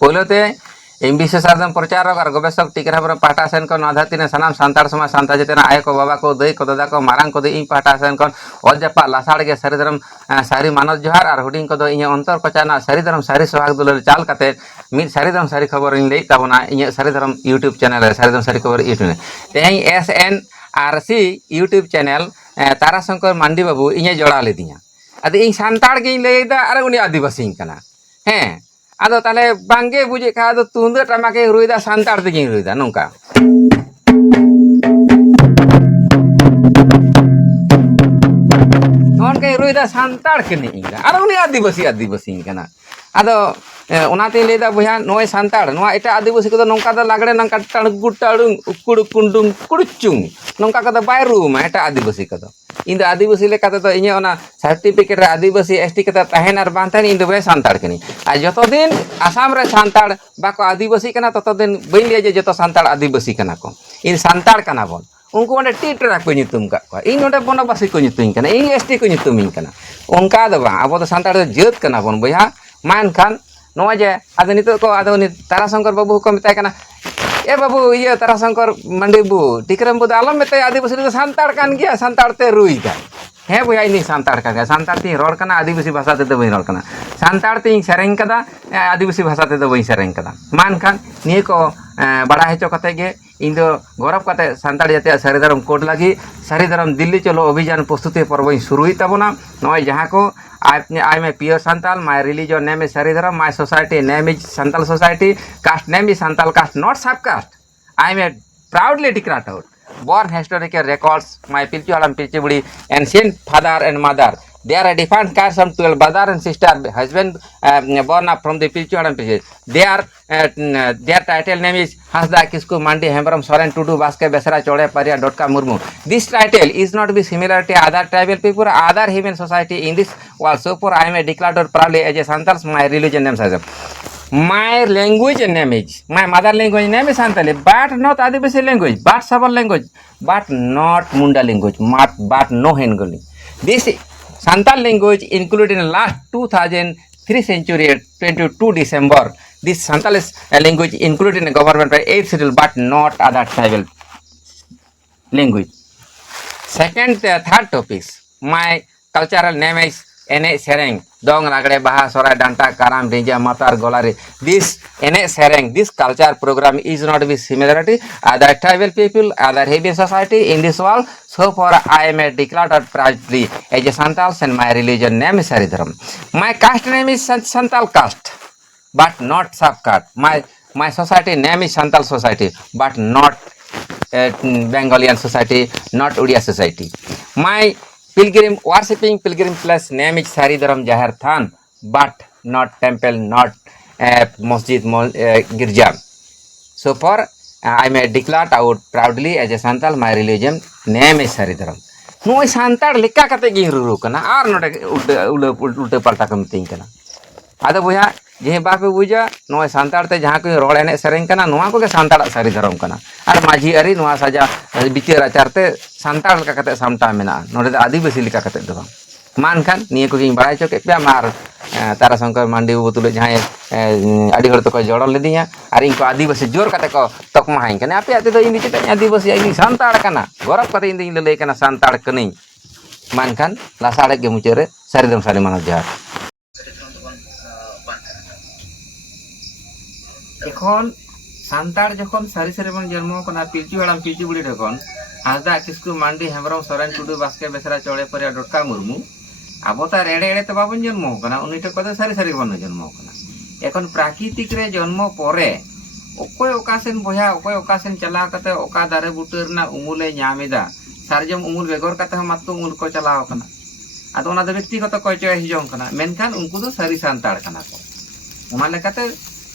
पोलोते इन विशेष प्रचारक और गवेषक टिकराबर पाटा सेन को नाधातीन सानाम सान्ताड़ समाज सान्ता जेतना आय को बाबा को दई को दादा को मारांग को इन पाटा सेन को अजपा लासाड़ के सारी धर्म सारी मानव जोहार और हुडिंग को इन अंतर कचाना सारी धर्म सारी सोहाग दुलार चाल काते मिद सारी धर्म सारी खबर इन लई ताबोना इन सारी धर्म यूट्यूब चैनल सारी धर्म सारी खबर यूट्यूब तेहें SNRC YouTube channel Tarashankar Mandi बाबू इन जोड़ा लेदिया अद इन सान्ताड़ के लईदा और उनी आदिवासी कना हैं आदो ताले बांगे बुझे खा आदो तुंद टमाके रुईदा सान्ताड़ तेगिं रुईदा नोंका नोन के रुईदा सान्ताड़ केनि इंगा आरो उनी आदिवासी कना आदो ओनाते लेदा बया नोय सान्ताड़ नोआ एटा आदिवासी को नोंका द लागड़े नंका टाड़गुटाड़ुंग उकुड़ कुंडुंग कुड़चुंग नोंका को बाय रूमा एटा आदिवासी को इन आदिवासी लेकाते तो इन ओना सर्टिफिकेट रे आदिवासी ST कते तहेन आर बां तहेन इन दो बे सान्ताड़ केनि आ जतो दिन आसाम रे सान्ताड़ बाको आदिवासी कना ततो दिन बइन ले जे जतो सान्ताड़ आदिवासी कना को इन सान्ताड़ कना बोन उनको ओंडे टीटरा को nyutum का को इन ओंडे बनवासी को nyutum कना इन ST को nyutum कना उनका दो बा अब तो सान्ताड़ जेत कना बोन बया मान खान नोआ जे आदो नितो को आदो नि ताराशंकर बाबू को मेताय कना ए बाबू ये ताराशंकर मंडी बू टिकरम बू आलम मेताय आदिवासी तो सान्ताड़ कान गया सान्ताड़ ते रुई का हे भैया इन सान्ताड़ का गया सान्ताड़ ती रोड कना आदिवासी भाषा ते बई रोड कना सान्ताड़ ती सेरेंग कदा आदिवासी भाषा ते बई सेरेंग कदा मान खान निये को बड़ा हेचो कते गे इन दो गौरव कते सान्ताड़ जाते सारी धर्म कोड लगी सारी धर्म दिल्ली चलो अभियान प्रस्तुति पर्व शुरू ताबोना नय जहां को I am a pure Santal. My religion name is Saridharam. My society name is Santal Society. Caste name is Santal caste, not subcaste. I am a proudly declared out. Born historical records. My Pilchualam Pilchibudi, ancient father and mother. They are a different caste, some 12 brother and sister, husband born up from the Pilchualam Pilchi. Their title name is Hasda Kisku Mandi Hembram Soren Tudu Baske Besara Chode Paria Dotka Murmu. This title is not be similar to other tribal people, other human society in this world. So for I am a declared proudly as a Santals, my religion name says. My language name is, my mother language name is Santali, but not Adivasi language, but Sabal language, but not Munda language, but no Hengoli. This Santal language included in last 2003 century 22 December. This Santal language included in the government by 8th schedule, but not other tribal language. Second, third topics. My cultural name is Ene Sereng, Dong Lagre Baha Sora Danta Karam Rinja Matar Golari. This Ene Sereng, this culture program is not with similarity other tribal people, other heavy society in this world. So far I am a declared proudly as a Santals and my religion name is Saridharam. My caste name is Santal caste, but not subcaste. My society name is Santal society, but not Bengalian society, not Odia society. My pilgrim worshipping pilgrim place name is Saridharam Jahar Than, but not temple, not masjid, girja. So far I may declare out proudly as a Santal my religion name is Saridharam. No Santal lika kate gi ruru kana ar note ulte palta ka miting kana ada boya je bape buja no Santal te jaha ko rol ene sereng kana noa ko ke Santal Saridharam kana ar maji ari noa saja bitir acharte Santal ka kate samta mena node adivasi lika kate do bang मान खान निये को गिंग बड़ाई चोके पे मार ताराशंकर मांडी बुतुले जहां आदि हर तो को जोड़ल लेदिया आर इनको आदिवासी जोर कते को तकमा हाइन कने आपे आते तो इन चिते आदिवासी इन सान्ताड़ कना गौरव कते इन ले कना सान्ताड़ कनी मान खान लासाड़े के मुचेरे सारिदम सारि मानव जहार এখন সান্তাড় যখন সারি সারি বন জন্ম কোনা পিলচু হাড়াম পিলচু বুড়ি যখন হাসদা কিসকু মান্ডি হেমরম সরেন টুডু বাস্কে বেসরা চড়ে পরিয়া ডটকা মুরমু আবো তার এড়ে এড়ে তো বাবন জন্ম কোনা উনিটা কত সারি সারি বন জন্ম কোনা এখন প্রাকৃতিক রে জন্ম পরে অকয় ওকাসেন বয়া অকয় ওকাসেন চালাও কাতে ওকা দারে বুটের না উমুলে ᱧᱟᱢᱮᱫᱟ সারজম উমুল বেগর কাতে মাত্র উমুল কো চালাও কোনা আদো ওনা ব্যক্তিগত কয় চয় হিজং কোনা মেনখান উনকু দো সারি সান্তাড় কোনা কো ওনা লেকাতে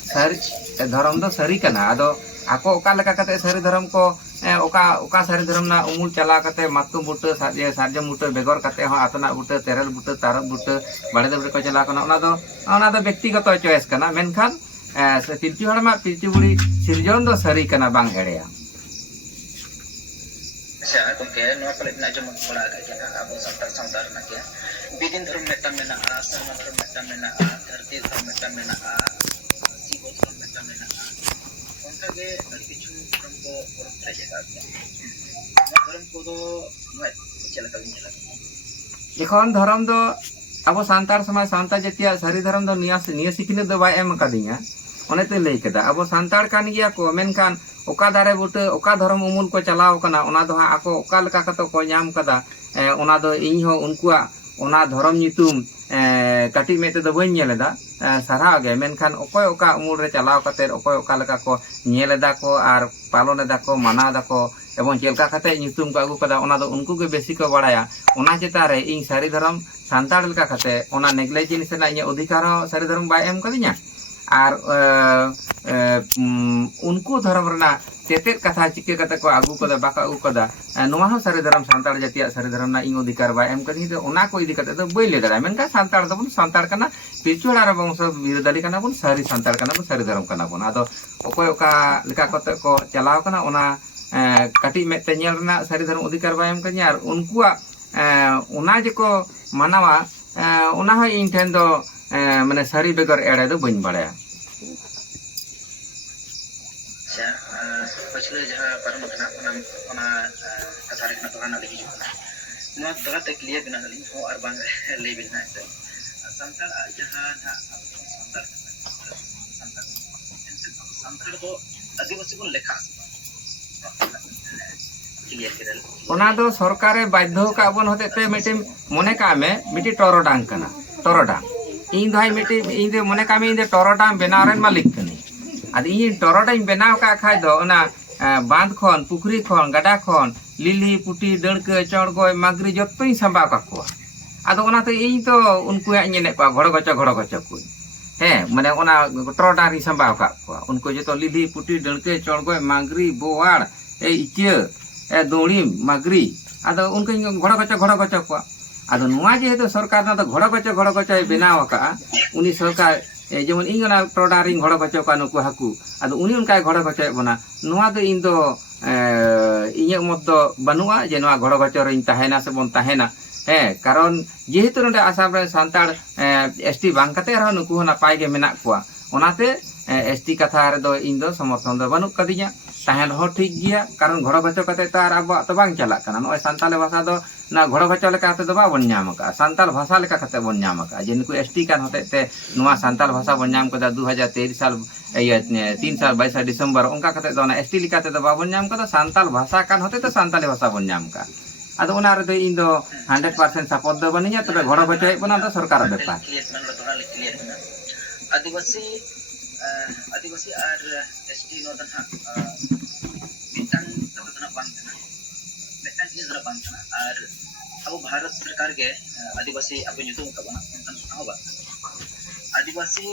सारी धर्म दो सारी कना आदो आको ओका लेका कते सारी धर्म को ओका सारी धर्म ना उमुल चला कते मातुम बुटे सारजम बुटे बेगर कते हो आतना बुटे तेरल बुटे तारक बुटे बाड़े बुटे को चला कना ओना दो व्यक्तिगत चॉइस कना मेनखान पिलचु हड़मा पिलचु बुड़ी सिरजन दो सारी कना बांग एड़ेया अच्छा गमके नोआ पले ना जम बड़ा का आबो संतार संतार ना के बिदिन धर्म मेटा मेना आ समा धर्म मेटा मेना आ धरती धर्म मेटा मेना आ जीव धर्म ᱚᱱᱠᱟᱜᱮ ᱟᱹᱰᱤ ᱠᱤᱪᱷᱩ ᱫᱷᱚᱨᱚᱢ ᱠᱚ ᱯᱚᱨᱚᱵᱽ ᱨᱮ ᱡᱟᱭᱜᱟ ᱜᱮᱭᱟ ᱱᱚᱣᱟ ᱫᱷᱚᱨᱚᱢ ᱠᱚᱫᱚ ᱱᱚᱣᱟ ᱪᱮᱫ ᱞᱮᱠᱟ ᱵᱤᱱ ᱧᱮᱞᱟ এখন ধরম ᱫᱚ ᱟᱵᱚ ᱥᱟᱱᱛᱟᱲ ᱥᱚᱢᱟᱡᱽ ᱥᱟᱱᱛᱟᱲ ᱡᱟᱹᱛᱤᱭᱟᱜ ᱥᱟᱹᱨᱤ ᱫᱷᱚᱨᱚᱢ ᱫᱚ ᱱᱤᱭᱟᱹ ᱥᱤᱠᱷᱱᱟᱹᱛ ᱫᱚ ᱵᱟᱭ ᱮᱢ ᱟᱠᱟᱫᱤᱧᱟ ᱚᱱᱮ ᱛᱚᱧ ᱞᱟᱹᱭ ᱠᱮᱫᱟ ᱟᱵᱚ ᱥᱟᱱᱛᱟᱲ ᱠᱟᱱ ᱜᱮᱭᱟ ᱠᱚ ᱢᱮᱱᱠᱷᱟᱱ ᱚᱠᱟ ᱫᱟᱨᱮ ᱵᱩᱴᱟᱹ ᱚᱠᱟ ᱫᱷᱚᱨᱚᱢ ᱩᱢᱩᱞ ᱠᱚ ᱪᱟᱞᱟᱣ ᱠᱟᱱᱟ ᱚᱱᱟ ᱫᱚ ᱦᱟᱸᱜ ᱟᱠᱚ ᱚᱠᱟ ᱞᱮᱠᱟ ᱠᱟᱛᱮ ᱠᱚ ᱧᱟᱢ ᱠᱟᱫᱟ ᱚᱱᱟ ᱫᱚ ᱤᱧ ᱦᱚᱸ ᱩᱱᱠᱩᱣᱟᱜ ᱚᱱᱟ ধᱚᱨᱚম ᱧᱩᱛᱩᱢ ᱠᱟᱹᱴᱤᱡ ᱢᱮᱫ ᱛᱮᱫᱚ ᱵᱟᱹᱧ ᱧᱮᱞ ᱮᱫᱟ ᱥᱟᱨᱦᱟᱣ ᱜᱮ ᱢᱮᱱᱠᱷᱟᱱ ᱚᱠᱚᱭ ᱚᱠᱟ ᱩᱢᱩᱞ ᱨᱮ ᱪᱟᱞᱟᱣ ᱠᱟᱛᱮ ᱚᱠᱚy ᱚᱠᱟ ᱞᱮᱠᱟ ᱠᱚ ᱧᱮᱞ ᱮᱫᱟ ko ᱟᱨ ᱯᱟᱞᱚᱱ ᱮᱫᱟ ko ᱢᱟᱱᱟᱣ ᱮᱫᱟ ko এবং ᱪᱮᱫ ᱞᱮᱠᱟ ᱠᱟᱛᱮ ᱧᱩᱛᱩᱢ ᱠᱚ ᱟᱹᱜᱩ ᱠᱟᱫᱟ ᱚᱱᱟ ᱫᱚ ᱩᱱᱠᱩ ᱜᱮ ᱵᱮᱥᱤ ᱠᱚ ᱵᱟᱲᱟᱭᱟ ᱚᱱᱟ ᱪᱮᱛᱟᱱ ᱨᱮ ᱤᱧ ᱥᱟᱹᱨᱤ ᱫᱷᱚᱨᱚᱢ ᱥᱟᱱᱛᱟᱲ ᱞᱮᱠᱟ ᱠᱟᱛᱮ ᱚᱱᱟ ᱱᱮᱜᱞᱮᱡ ᱡᱤᱱᱤᱥ ᱨᱮᱱᱟᱜ ᱤᱧᱟᱹᱜ ᱚᱫᱷᱤᱠᱟর ᱦᱚᱸ ᱥᱟᱹᱨᱤ ᱫᱷᱚᱨᱚᱢ ᱵᱟᱭ ᱮᱢ ᱠᱟᱫᱤᱧᱟ ᱟᱨ ᱩᱱᱠᱩ ᱫᱷᱚᱨᱚᱢ ᱨᱮᱱᱟᱜ ᱛᱮᱛᱮᱫ ᱠᱟᱛᱷᱟ ᱪᱤᱠᱟᱹ ᱠᱟᱛᱮ ᱠᱚ ᱟᱹᱜᱩ ᱠᱟᱫᱟ ᱵᱟᱠᱚ ᱟᱹᱜᱩ ᱠᱟᱫᱟ ᱱᱚᱣᱟ ᱦᱚᱸ ᱥᱟᱹᱨᱤ ᱫᱷᱚᱨᱚᱢ ᱥᱟᱱᱛᱟᱲ ᱡᱟᱹᱛᱤᱭᱟᱜ ᱥᱟᱹᱨᱤ ᱫᱷᱚᱨᱚᱢ ᱨᱮᱱᱟᱜ ᱤᱧ ᱚᱫᱷᱤᱠᱟর ᱵᱟᱭ ᱮᱢ ᱠᱟᱫᱤᱧ ᱚᱱᱟ ᱠᱚ ᱤᱫᱤ ᱠᱟᱛᱮ ᱫᱚ ᱵᱟᱹᱧ ᱞᱟᱹᱭ ᱫᱟᱲᱮᱭᱟᱜᱼᱟ ᱢᱮᱱᱠᱷᱟन ᱥᱟᱱᱛᱟᱲ ᱫᱚᱵᱚᱱ ᱥᱟᱱᱛᱟᱲ ᱠᱟᱱᱟ ᱯᱤᱞᱪᱩ ᱦᱟᱲᱟᱢ ᱨᱮ ᱵᱚᱝᱥᱚ ᱵᱤᱨᱟᱹᱫᱟᱹᱞᱤ ᱠᱟᱱᱟ ᱵᱚᱱ ᱥᱟᱹᱨᱤ ᱥᱟᱱᱛᱟᱲ ᱠᱟᱱᱟ ᱵᱚᱱ ᱥᱟᱹᱨᱤ ᱫᱷᱚᱨᱚᱢ ᱠᱟᱱᱟ ᱵᱚᱱ ᱟᱫᱚ ᱚᱠᱚᱭ ᱚᱠᱟ ᱞᱮᱠᱟ ᱠᱟᱛᱮ ko ᱪᱟᱞᱟᱣ ᱠᱟᱱᱟ ᱚᱱᱟ ᱠᱟᱹᱴᱤᱡ ᱢᱮᱫ ᱛᱮ ᱧᱮᱞ ᱨᱮᱱᱟᱜ ᱥᱟᱹᱨᱤ ᱫᱷᱚᱨᱚᱢ অধিকার ᱵᱟᱭ ᱮᱢ ᱠᱟᱫᱤᱧᱟ ᱟᱨ ᱩᱱᱠᱩᱣᱟᱜ ᱚᱱᱟ ᱡᱮᱠᱚ ᱢᱟᱱᱟᱣᱟ ᱚᱱᱟ ᱦᱚᱸ ᱤᱧ ᱴᱷᱮᱱ ᱫᱚ ᱢᱟᱱᱮ ᱥᱟᱹᱨᱤ ᱵᱮᱜᱚᱨ ᱮᱲᱮ ᱫᱚ ᱵᱟᱹᱧ ᱵᱟᱲᱟᱭᱟ ᱟᱪᱪᱷᱟ ᱯᱟᱹᱪᱷᱞᱟᱹ ᱡᱟᱦᱟᱸ ᱯᱟᱨᱚᱢ ᱟᱠᱟᱱᱟ ᱚᱱᱟ ᱠᱟᱛᱷᱟ ᱨᱮ ᱫᱚᱦᱲᱟ ᱱᱟᱜ ᱞᱤᱧ ᱦᱤᱡᱩᱜ ᱠᱟᱱᱟ ᱱᱚᱣᱟ ᱫᱚᱦᱲᱟ ᱛᱮ ᱠᱞᱤᱭᱟᱨ ᱵᱮᱱᱟ ᱟᱹᱞᱤᱧ ᱦᱚᱸ ᱟᱨ ᱵᱟᱝ ᱞᱟᱹᱭ ᱵᱮᱱ ᱦᱟᱸᱜ ᱥᱮ ᱥᱟᱱᱛᱟᱲ ᱡᱟᱦᱟᱸ ᱱᱟᱦᱟᱜ ᱟᱵᱚ ᱥᱟᱱᱛᱟᱲ ᱥᱟᱱᱛᱟᱲ ᱮᱱᱠᱷᱟᱱ ᱟᱵᱚ ᱥᱟᱱᱛᱟᱲ ᱫᱚ ᱟᱹᱫᱤᱵᱟᱹᱥᱤ ᱵᱚᱱ ᱞᱮᱠᱷᱟᱜ ᱟᱥᱮ ᱵᱟᱝ ᱠᱞᱤᱭᱟর ᱠᱮᱫᱟ ᱚᱱᱟ ᱫᱚ ᱥᱚᱨᱠᱟᱨᱮ ᱵᱟᱫᱽᱫᱷᱚ ᱠᱟᱜ ᱵᱚᱱ ᱦᱚᱛᱮᱡ ᱛᱮ ᱢᱤᱫᱴᱮᱱ ᱢᱚᱱᱮ ᱠᱟᱜ ᱢᱮ ᱢᱤᱫᱴᱮᱱ ᱴᱚᱨᱚᱰᱟᱝ ᱠᱟᱱᱟ ᱴᱚᱨᱚᱰᱟᱝ ᱤᱧ ᱫᱚ ᱦᱟᱸᱜ ᱢᱤᱫᱴᱮᱱ ᱤᱧ ᱫᱚ ᱢᱚᱱᱮ ᱠᱟᱜ ᱢᱮ ᱤᱧ ᱫᱚ ᱴᱚᱨᱚᱰᱟᱝ ᱵᱮᱱᱟᱣ ᱨᱮᱱ ᱢᱟᱹᱞᱤᱠ ᱠᱟᱹᱱᱟᱹᱧ ᱟᱫᱚ ᱤᱧ ᱴᱚᱨᱚᱰᱟᱝ ᱵᱮᱱᱟᱣ ᱠᱟᱜ ᱠᱷᱟᱡ ᱫᱚ ᱚᱱᱟ ᱵᱟᱸᱫ ᱠᱷᱚᱱ ᱯᱩᱠᱷᱨᱤ ᱠᱷᱚᱱ ᱜᱟᱰᱟ ᱠᱷᱚᱱ ᱞᱤᱞᱤ ᱯᱩᱴᱤ ᱰᱟᱹᱲᱠᱟᱹ ᱪᱚᱲᱜᱚᱡ ᱢᱟᱜᱽᱨᱤ ᱡᱚᱛᱚᱧ ᱥᱟᱢᱵᱟᱣ ᱠᱟᱠᱚᱣᱟ ᱟᱫᱚ ᱚᱱᱟᱛᱮ ᱤᱧ ᱛᱚ ᱩᱱᱠᱩ ᱦᱟᱸᱜ ᱤᱧ ᱮᱱᱮᱡ ᱠᱚᱣᱟ ᱜᱷᱚᱲᱚ ᱜᱚᱪᱚ ᱠᱚ ᱦᱮᱸ ᱢᱟᱱᱮ ᱚᱱᱟ ᱴᱚᱨᱚᱰᱟᱝ ᱨᱤᱧ ᱥᱟᱢᱵᱟᱣ ᱠᱟᱜ ᱠᱚᱣᱟ ᱩᱱᱠᱩ ᱡᱚᱛᱚ ᱞᱤᱞᱤ ᱯᱩᱴᱤ ᱰᱟᱹᱲᱠᱟᱹ ᱪᱚᱲᱜᱚᱡ ᱢᱟᱜᱽᱨᱤ ᱵᱳᱣᱟᱲ ᱤᱪᱟᱹ ᱫᱩᱲᱤᱢ ᱢᱟᱜᱽᱨᱤ ᱟᱫᱚ ᱩᱱᱠᱩᱧ ᱜᱷᱚᱲᱚ ᱜᱚᱪᱚ ᱠᱚᱣᱟ ᱟᱫᱚ ᱱᱚᱣᱟ ᱡᱮᱦᱮᱛᱩ ᱥᱚᱨᱠᱟর ᱱᱚᱣᱟ ᱫᱚ ᱜᱷᱚᱲᱚ ᱜᱚᱪᱚᱭ ᱵᱮᱱᱟᱣ ᱟᱠᱟᱜᱼᱟ ᱩᱱᱤ ᱥᱚᱨᱠᱟর ᱡᱮᱢᱚᱱ ᱤᱧ ᱚᱱᱟ ᱴᱚᱨᱚᱰᱟᱝ ᱨᱤᱧ ᱜᱷᱚᱲᱚ ᱜᱚᱪᱚ ᱠᱚᱣᱟ ᱱᱩᱠᱩ ᱦᱟᱹᱠᱩ ᱟᱫᱚ ᱩᱱᱤ ᱚᱱᱠᱟᱭ ᱜᱷᱚᱲᱚ ᱜᱚᱪᱚᱭᱮᱫ ᱵᱚᱱᱟ ᱱᱚᱣᱟ ᱫᱚ ᱤᱧ ᱫᱚ ᱤᱧᱟᱹᱜ ᱢᱚᱛ ᱫᱚ ᱵᱟᱹᱱᱩᱜᱼᱟ ᱡᱮ ᱱᱚᱣᱟ ᱜᱷᱚᱲᱚ ᱜᱚᱪᱚ ᱨᱤᱧ ᱛᱟᱦᱮᱱᱟ ᱥᱮᱵᱚᱱ ᱛᱟᱦᱮᱱᱟ ᱦᱮᱸ ᱠᱟᱨᱚᱱ ᱡᱮᱦᱮᱛᱩ ᱱᱚᱰᱮ ᱟᱥᱟᱢ ᱨᱮ ᱥᱟᱱᱛᱟᱲ ᱮᱥᱴᱤ ᱵᱟᱝ ᱠᱟᱛᱮ ᱨᱮᱦᱚᱸ ᱱᱩᱠᱩ ᱦᱚᱸ ᱱᱟᱯᱟᱭ ᱜᱮ ᱢᱮᱱᱟᱜ ᱠᱚᱣᱟ ᱚᱱᱟᱛᱮ ᱮᱥᱴᱤ ᱠᱟᱛᱷᱟ ᱨᱮᱫᱚ ᱤᱧ ᱫᱚ ᱥᱚᱢᱚᱨᱛᱷᱚᱱ ᱫᱚ ᱵᱟᱹᱱᱩᱜ ᱠᱟᱫᱤᱧᱟ ᱛᱟᱦᱮᱱ ᱦᱚᱸ ᱴᱷᱤᱠ ᱜᱮᱭᱟ ᱠᱟᱨᱚᱱ ᱜᱷᱚᱲᱚ ᱜᱚᱪᱚ ᱠᱟᱛᱮ ᱛᱚ ᱟᱨ ᱟᱵᱚᱣᱟᱜ ᱛᱚ ᱵᱟᱝ ᱪᱟᱞᱟᱜ ᱠᱟᱱᱟ ᱱᱚᱜᱼᱚᱭ ᱥᱟᱱᱛᱟᱲᱤ ᱵᱷᱟষᱟ ᱫᱚ ᱚᱱᱟ ᱜᱷᱚᱲᱚ ᱜᱚᱪᱚ ᱞᱮᱠᱟ ᱛᱮᱫᱚ ᱵᱟᱵᱚᱱ ᱧᱟᱢ ᱟᱠᱟᱜᱼᱟ ᱥᱟᱱᱛᱟᱲ ᱵᱷᱟষᱟ ᱞᱮᱠᱟ ᱠᱟᱛᱮ ᱵᱚᱱ ᱧᱟᱢ ᱟᱠᱟᱜᱼᱟ ᱡᱮ ᱱᱩᱠᱩ ᱮᱥᱴᱤ ᱠᱟᱱ ᱦᱚᱛᱮᱡ te ᱱᱚᱣᱟ ᱥᱟᱱᱛᱟᱲ ᱵᱷᱟষᱟ ᱵᱚᱱ ᱧᱟᱢ ᱠᱟᱫᱟ 2023 ᱥᱟᱞ 3 ᱥᱟᱞ 22 ᱰᱤᱥᱮᱢᱵᱚᱨ ᱚᱱᱠᱟ ᱠᱟᱛᱮ ᱫᱚ ᱚᱱᱟ ᱮᱥᱴᱤ ᱞᱮᱠᱟ ᱛᱮᱫᱚ ᱵᱟᱵᱚᱱ ᱧᱟᱢ ᱠᱟᱫᱟ ᱥᱟᱱᱛᱟᱲ ᱵᱷᱟষᱟ ᱠᱟᱱ ᱦᱚᱛᱮᱡ ᱛᱮ ᱥᱟᱱᱛᱟᱲᱤ ᱵᱷᱟষᱟ ᱵᱚᱱ ᱧᱟᱢ ᱠᱟᱜᱼᱟ ᱟᱫᱚ ᱚᱱᱟ ᱨᱮᱫᱚ ᱤᱧ ᱫᱚ 100% ᱥᱟᱯᱳᱨᱴ ᱫᱚ ᱵᱟᱹᱱᱩᱧᱟ ᱛᱚᱵᱮ ᱜᱷᱚᱲᱚ ᱜᱚᱪᱚᱭᱮᱫ ᱵᱚᱱᱟ ᱫᱚ ᱥᱚᱨᱠᱟᱨᱟᱜ ᱵᱮᱯᱟর आदिवासी और एसटी नो दन हां मिटान कथा दन बांग कना मिटान जिनिस दन बांग कना और अब भारत सरकार के आदिवासी अब nyutum का बना उनका नाम बा आदिवासी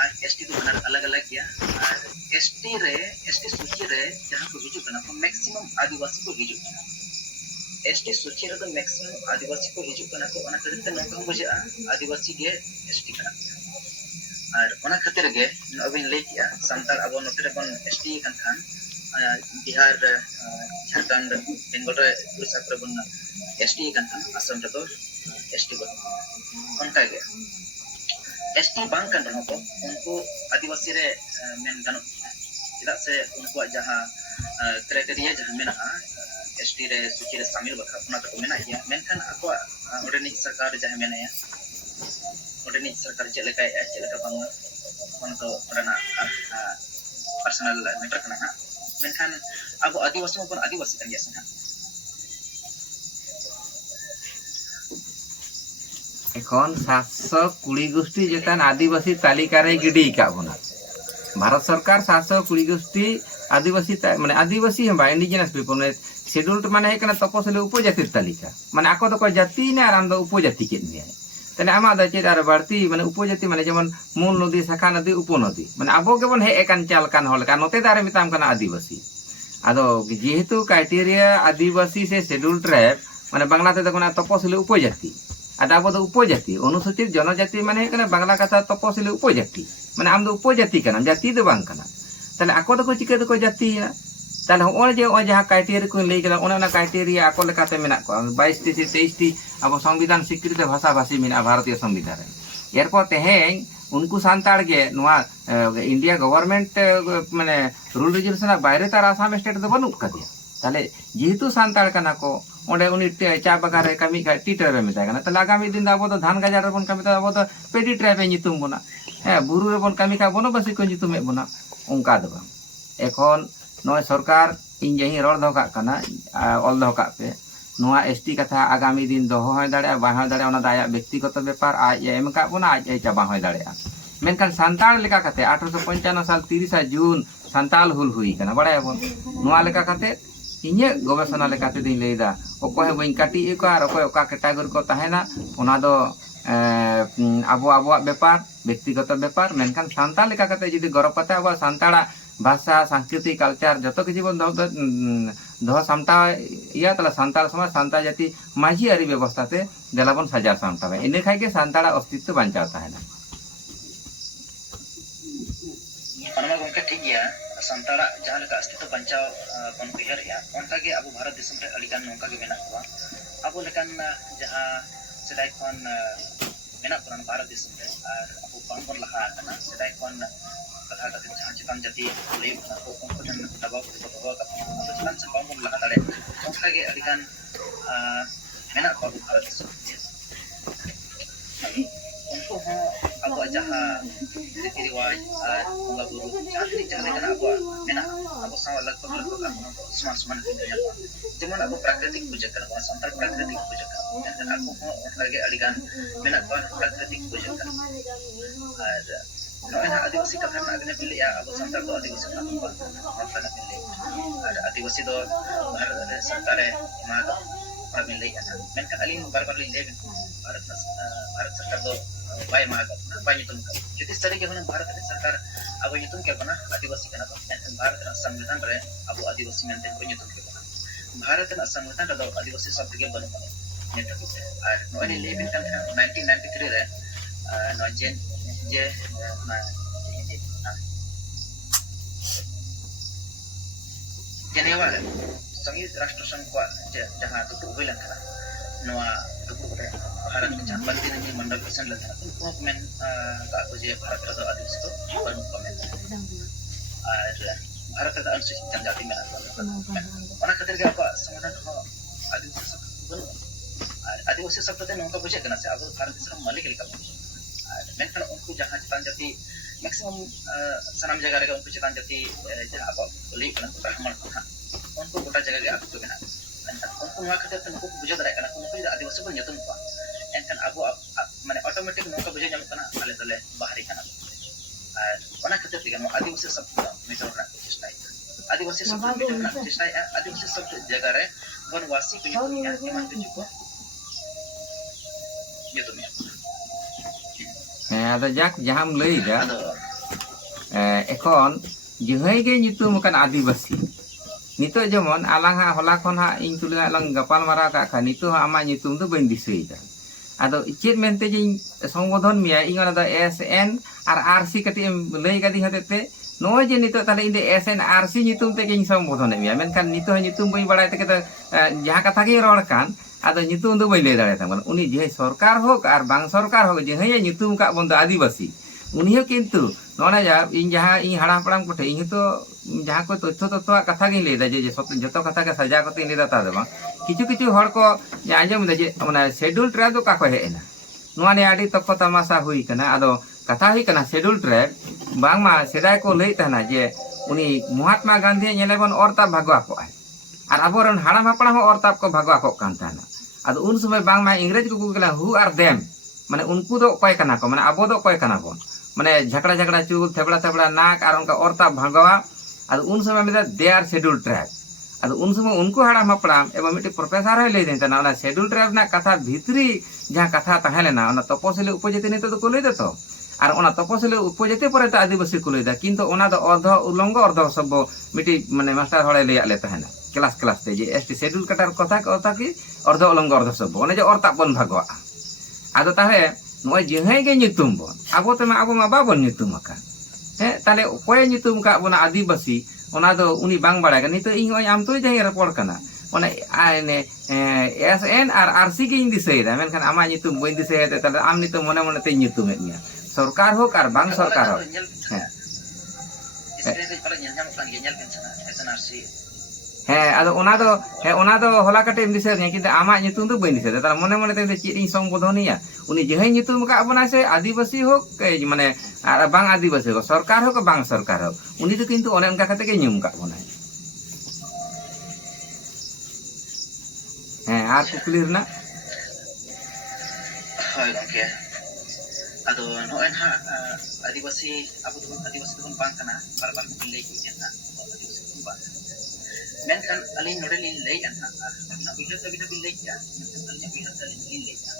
और एसटी तो बना अलग-अलग गया और एसटी सूची रे जहां को हिजु कना मैक्सिमम आदिवासी को हिजु कना एसटी सूची रे तो मैक्सिमम आदिवासी को हिजु कना को ओना करते नोका बुझा आदिवासी के एसटी कना और ओना खातिर गे अबिन लay किया संताल अब नोते बन एसटी kan खान बिहार झारखंड बेंगल रे उड़ीसा पर बन एसटी kan खान असम रे तो एसटी बन उनका गे एसटी बांग kan रहो को उनको आदिवासी रे मेन गानो चेदा से उनको जहां क्राइटेरिया जहां मेना एसटी रे सूची रे शामिल बखरा उना तो मेना गया मेनखान ako ओडनी सरकार जहां मेना ओडनी सरकार चलेका बांग ono to karena personal matter kana ha menkan abu Adivasi maupun Adivasi kan biasanya এখন 720 গোষ্ঠী যেতান আদিবাসী তালিকারে গিডি কা বনা ভারত সরকার 720 গোষ্ঠী আদিবাসী মানে আদিবাসী বা ইন্ডিজিনাস পিপল মানে শিডিউলড মানে এখানে তপশিলি উপজাতির তালিকা মানে আকো তো জাতি না আর আমরা উপজাতি কে নিয়ে তাহলে আমাদের চেয়ে আর বাড়তি মানে উপজাতি মানে যেমন মূল নদী শাখা নদী উপনদী মানে আবো কেবল হে একান চাল কান হল কান নতে দারে মিতাম কানা আদিবাসী আদো যেহেতু ক্রাইটেরিয়া আদিবাসী সে শিডিউল ট্রাইব মানে বাংলাতে দেখো না তপশিলি উপজাতি আর আবো তো উপজাতি অনুসূচিত জনজাতি মানে এখানে বাংলা কথা তপশিলি উপজাতি মানে আমরা উপজাতি কানা জাতি দো বাং কানা তাহলে আকো তো চিকে তো জাতি না তাহলে ওই যে ওই যাহা ক্রাইটেরিয়া को लई गला ओना क्राइटेरिया ako लेकाते मेना को 22 टी से 23 टी अब संविधान स्वीकृत भाषा भाषी मेना भारतीय संविधान रे एरपो तेहें उनको सांताड़ के नोआ इंडिया गवर्नमेंट माने रूल रेजुलेशन बाहरे तार आसाम स्टेट दो बनू कदिया ताले जेहेतु सांताड़ कना को ओंडे उनी चा बागान रे कमी का टी ट्राइब मेता कना ताले आगामी दिन अब तो धान गाजार बन कमी अब तो पेडी ट्राइब नितुम बना बुरु रे बन कमी का बनोबासी को नितुम बना उनका दो एखन नोय सरकार इन जही रोड दो का कना ऑल दो का पे नोआ एसटी कथा आगामी दिन दोहो होय दाड़े बा होय दाड़े ओना दाया व्यक्तिगत व्यापार आज एम का बना आज चाबा होय दाड़े मेनकान सांताड़ लेका कते 1895 साल 30 जून सांताल हुल हुई कना बड़ाय बन नोआ लेका कते इnye गवेषणा लेकाते दिन लेदा ओकोय बइन काटी एको आर ओकोय ओका कैटेगरी को ताहेना ओना दो आबो आबो व्यापार व्यक्तिगत व्यापार मेनकान सांताल लेका कते जदि गरब कते आबो सांताड़ा भाषा संस्कृति कल्चर जो किसी बन दो सामटा इया तला सांताल समाज सांता जाति माझी आरी व्यवस्था ते देलाबन सजा सामटा इने खाई के सांताड़ा अस्तित्व बांचाव ताहेना मनमा गमके ठीक गया सांताड़ा जहां लेका अस्तित्व बचाव बन उयहर या उनका के अब भारत देश में अलिकान नोका के मेना को अब लेकान जहां सेदाय खन मेना पुरान भारत देश में और अब बन लहा कना सेदाय खन कथा कथा जहां चितान जाति ले को उनको जन दबाव को दबाव का अब चितान से बन लहा दाड़े उनका के अलिकान मेना को भारत देश उनको हो अब जहां रीति रिवाज और बंगा बुरु जहां कना अब मेना अब साव लगभग समान समान जेमन अब प्राकृतिक पूजा करबा संताल प्राकृतिक पूजा करबा aku ho lagi aligan menak ko प्राकृतिक पूजा करबा और नोना आदिवासी कथा ना गने बिले या अब संताल तो आदिवासी ना मतलब बिले और आदिवासी तो भारत सरकार मा तो बिले या मेनkan alin बार-बार ले भारत सरकार तो बाय मा बाय नितुम का jadi sari ke भारत सरकार अब नितुम के बना आदिवासी कना तो भारत संविधान रे अब आदिवासी मेंटेन को नितुम के बना भारत संविधान रे आदिवासी शब्द के बना नेता को और नोनी लेबिन kan 1993 रे नो जे ना जेनेवा रे संयुक्त राष्ट्र संघ को जहां तो हुइलन था नोआ तो भारत के मंत्री ने मंडल प्रसन्न लता उनको में का जे भारत रे आदिवासी तो प्रमुख में और भारत रे अनुसूचित जनजाति में ओना खातिर के आपा संविधान को आदिवासी शब्द बनो और आदिवासी शब्द ते नोका बुझे कना से अब भारत देश मालिक लेका और मेनखान उनको जहां चितान जाति मैक्सिमम सनाम जगह रे उनको चितान जाति जहां अब ले कना ब्राह्मण था उनको गोटा जगह के आपको बना उनको नोआ खातिर ते उनको बुझे दाय कना उनको आदिवासी को nyutum को एनखान अब माने ऑटोमेटिक नोका बुझे जाम कना आले तले बाहरी कना और ओना खातिर के आदिवासी शब्द मिटर रखना चेष्टा आदिवासी शब्द मिटर रखना चेष्टा आदिवासी शब्द जगह रे वनवासी को nyutum या एमान को nyutum ya ada jak jaham lei da ekon jehai ge nyutum kan आदिवासी नितो जेमन आलांग हा हला खन हा इन तुले आलांग गपाल मारा का खा नितो हा आमा nyutum तो बइन दिसैदा आदो चेत मेनते जे संबोधन मिया इन अना द एसएन आर आरसी कति लei गदि हतेते नो जे नितो ताले इन एसएन आरसी nyutum ते के संबोधन मिया मेनखान नितो nyutum बइ बडाय ते जहां कथा के रोड कान आदो nyutum तो बइ ले दाड़े तमन उनी जे सरकार होक आर बांग सरकार होक जे हय nyutum का बंद आदिवासी उनी हो किंतु नोना जा इन जहां इन हाड़ा पड़ाम कोठे इन तो जहां को तथ्य तत्व कथा गिन लेदा जे जतो कथा के सजा कते लेदा ता दबा किछु किछु हर को आंजम दे जे माने शेड्यूल ट्राइब तो का को हेना नोआ ने आडी तक तमाशा हुई कना आदो कथा हुई कना शेड्यूल ट्राइब बांगमा सेदाय को लई तहना जे उनी महात्मा गांधी नेलेबन औरता भागवा को आर अबोरन हाड़ाम हापड़ा औरताप को भागवा को कान ताना आदो उन समय बांगमा इंग्रेज को गुगला हु आर देम माने उनको दो कोय कना को माने अबो दो कोय कना को माने झगड़ा झगड़ा चुल थेबड़ा थेबड़ा नाक और उनका औरता भागवा और उन समय में दे आर शेड्यूल ट्राइब और उन समय उनको हाड़ाम हापड़ाम एवं मिट्टी प्रोफेसर है ले देता ना शेड्यूल ट्राइब ना कथा भीतरी जहां कथा तहलेना तपसिली उपजाति नित तो को लई देतो और ओना तपसिली उपजाति पर आदिवासी को लईदा किंतु ओना दो अर्ध उल्लंघ अर्ध सब मिट्टी माने मास्टर हड़े ले आले तहना क्लास क्लास ते जे एसटी शेड्यूल कटार कथा की अर्ध उल्लंघ अर्ध सब ओने जे औरता बन भागवा आदो ताहे नोय जेहै गे nyutum बन आबो तमा आबो मा बाबन nyutum का ताले कोय nyutum का बना आदिवासी ओना दो उनी बांग बाड़ा का नितो इन होय आम तो जही रपड़ कना ओना आने एसएन आर आरसी के इन दिसैदा मेनखान आमा nyutum बइन दिसै ताले आम नितो मने मने ते nyutum एमिया सरकार हो कार बांग सरकार हो हाँ स्क्रीन रे पहले nyam kan nyel kan sana SNRC ᱦᱮᱸ ᱟᱫᱚ ᱚᱱᱟ ᱫᱚ ᱦᱚᱞᱟ ᱠᱟᱹᱴᱤᱡ ᱮᱢ ᱫᱤᱥᱟᱹᱭᱟ ᱠᱤᱱᱛᱩ ᱟᱢᱟᱜ ᱧᱩᱛᱩᱢ ᱫᱚ ᱵᱟᱹᱧ ᱫᱤᱥᱟᱹᱭᱟ ᱛᱟᱦᱚᱞᱮ ᱢᱚᱱᱮ ᱢᱚᱱᱮ ᱛᱮ ᱪᱮᱫ ᱤᱧ ᱥᱚᱝᱵᱳᱫᱷᱚᱱᱤᱭᱟ ᱩᱱᱤ ᱡᱟᱦᱟᱸᱭ ᱧᱩᱛᱩᱢ ᱟᱠᱟᱫ ᱵᱚᱱᱟᱭ ᱥᱮ ᱟᱹᱫᱤᱵᱟᱹᱥᱤ ᱦᱳᱠ ᱢᱟᱱᱮ ᱵᱟᱝ ᱟᱹᱫᱤᱵᱟᱹᱥᱤ ᱦᱳᱠ ᱥᱚᱨᱠᱟর ᱦᱳᱠ ᱵᱟᱝ ᱥᱚᱨᱠᱟর ᱦᱳᱠ ᱩᱱᱤ ᱫᱚ ᱠᱤᱱᱛᱩ ᱚᱱᱮ ᱚᱱᱠᱟ ᱠᱟᱛᱮ ᱜᱮ ᱧᱩᱢ ᱟᱠᱟᱫ ᱵᱚᱱᱟᱭ ᱦᱮᱸ ᱟᱨ ᱠᱩᱠᱞᱤ ᱨᱮᱱᱟᱜ ᱦᱳᱭ ᱜᱚᱝᱠᱮ ᱟᱫᱚ ᱱᱚᱜᱼᱚᱭ ᱱᱟᱦᱟᱜ ᱟᱹᱫᱤᱵᱟᱹᱥᱤ ᱟᱵᱚ ᱫᱚᱵᱚᱱ ᱟᱹᱫᱤᱵᱟᱹᱥᱤ ᱫᱚᱵᱚᱱ ᱵᱟᱝ ᱠᱟᱱᱟ ᱵᱟᱨ ᱵᱟᱨ ᱵᱚᱱ ᱞᱟᱹᱭ ᱠᱮᱫ ᱜᱮᱭᱟ ᱱᱟᱦᱟᱜ ᱟᱹᱫᱤᱵᱟᱹᱥᱤ ᱫᱚᱵᱚᱱ ᱵᱟᱝ ᱠᱟᱱᱟ ᱢᱮᱱᱠᱷᱟन ᱟᱹᱞᱤᱧ ᱱᱚᱰᱮ ᱞᱤᱧ ᱞᱟᱹᱭᱮᱫᱼᱟ ᱱᱟᱦᱟᱜ ᱟᱨ ᱟᱹᱵᱤᱱᱟᱜ ᱩᱭᱦᱟᱹᱨ ᱛᱟᱹᱵᱤᱱ ᱵᱤᱱ ᱞᱟᱹᱭ ᱠᱮᱜᱼᱟ ᱢᱮᱱᱠᱷᱟन ᱟᱹᱞᱤᱧᱟᱜ ᱩᱭᱦᱟᱹᱨ ᱛᱮ ᱟᱹᱞᱤᱧ ᱞᱤᱧ ᱞᱟᱹᱭᱮᱫᱼᱟ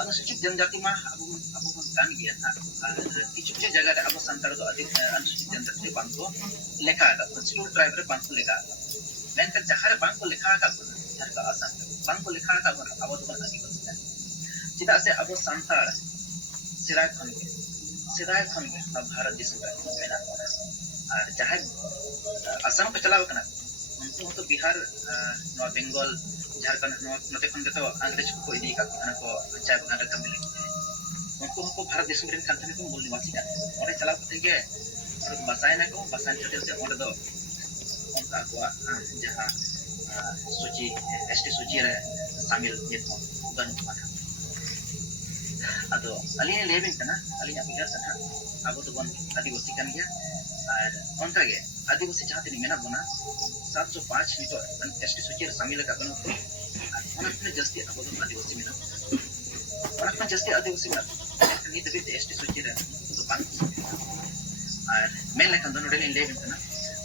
अनुसूचित जनजाति मा अब कान गया ना किछु किछु जगह रे अब संताल दो अधिक अनुसूचित जनजाति रे बांको लेखा का शेड्यूल ट्राइब रे बांको लेखा मेनकन जहां रे बांको लेखा का जहां का आसान बांको लेखा का अब तो आदिवासी चिदा से अब संताल सिराय खन के अब भारत देश रे मेना और जहां असम पे चलाव कना उनको तो बिहार नो बंगाल झारखंड नोते खन के तो अंग्रेज को इदी का को चाय बना कम मिले उनको को भारत देश में kan ko मूल निवासी kan और चला पते के बसायना को बसान छोटे से और दो उनका को जहां सूची एसटी सूची रे शामिल ये तो बन पाना अदो अलिया लेबिन कना अलिया बिहार सना अब तो बन आदिवासी kan गया और उनका के आदिवासी जहां तिनी मेना बना 705 मीटर एसटी सूची रे शामिल का बनो उन्हें जस्ती अब तो आदिवासी मेना उन्हें जस्ती आदिवासी मेना ini tapi TSD suci dan untuk bangsa. Main lekan dono dari level mana?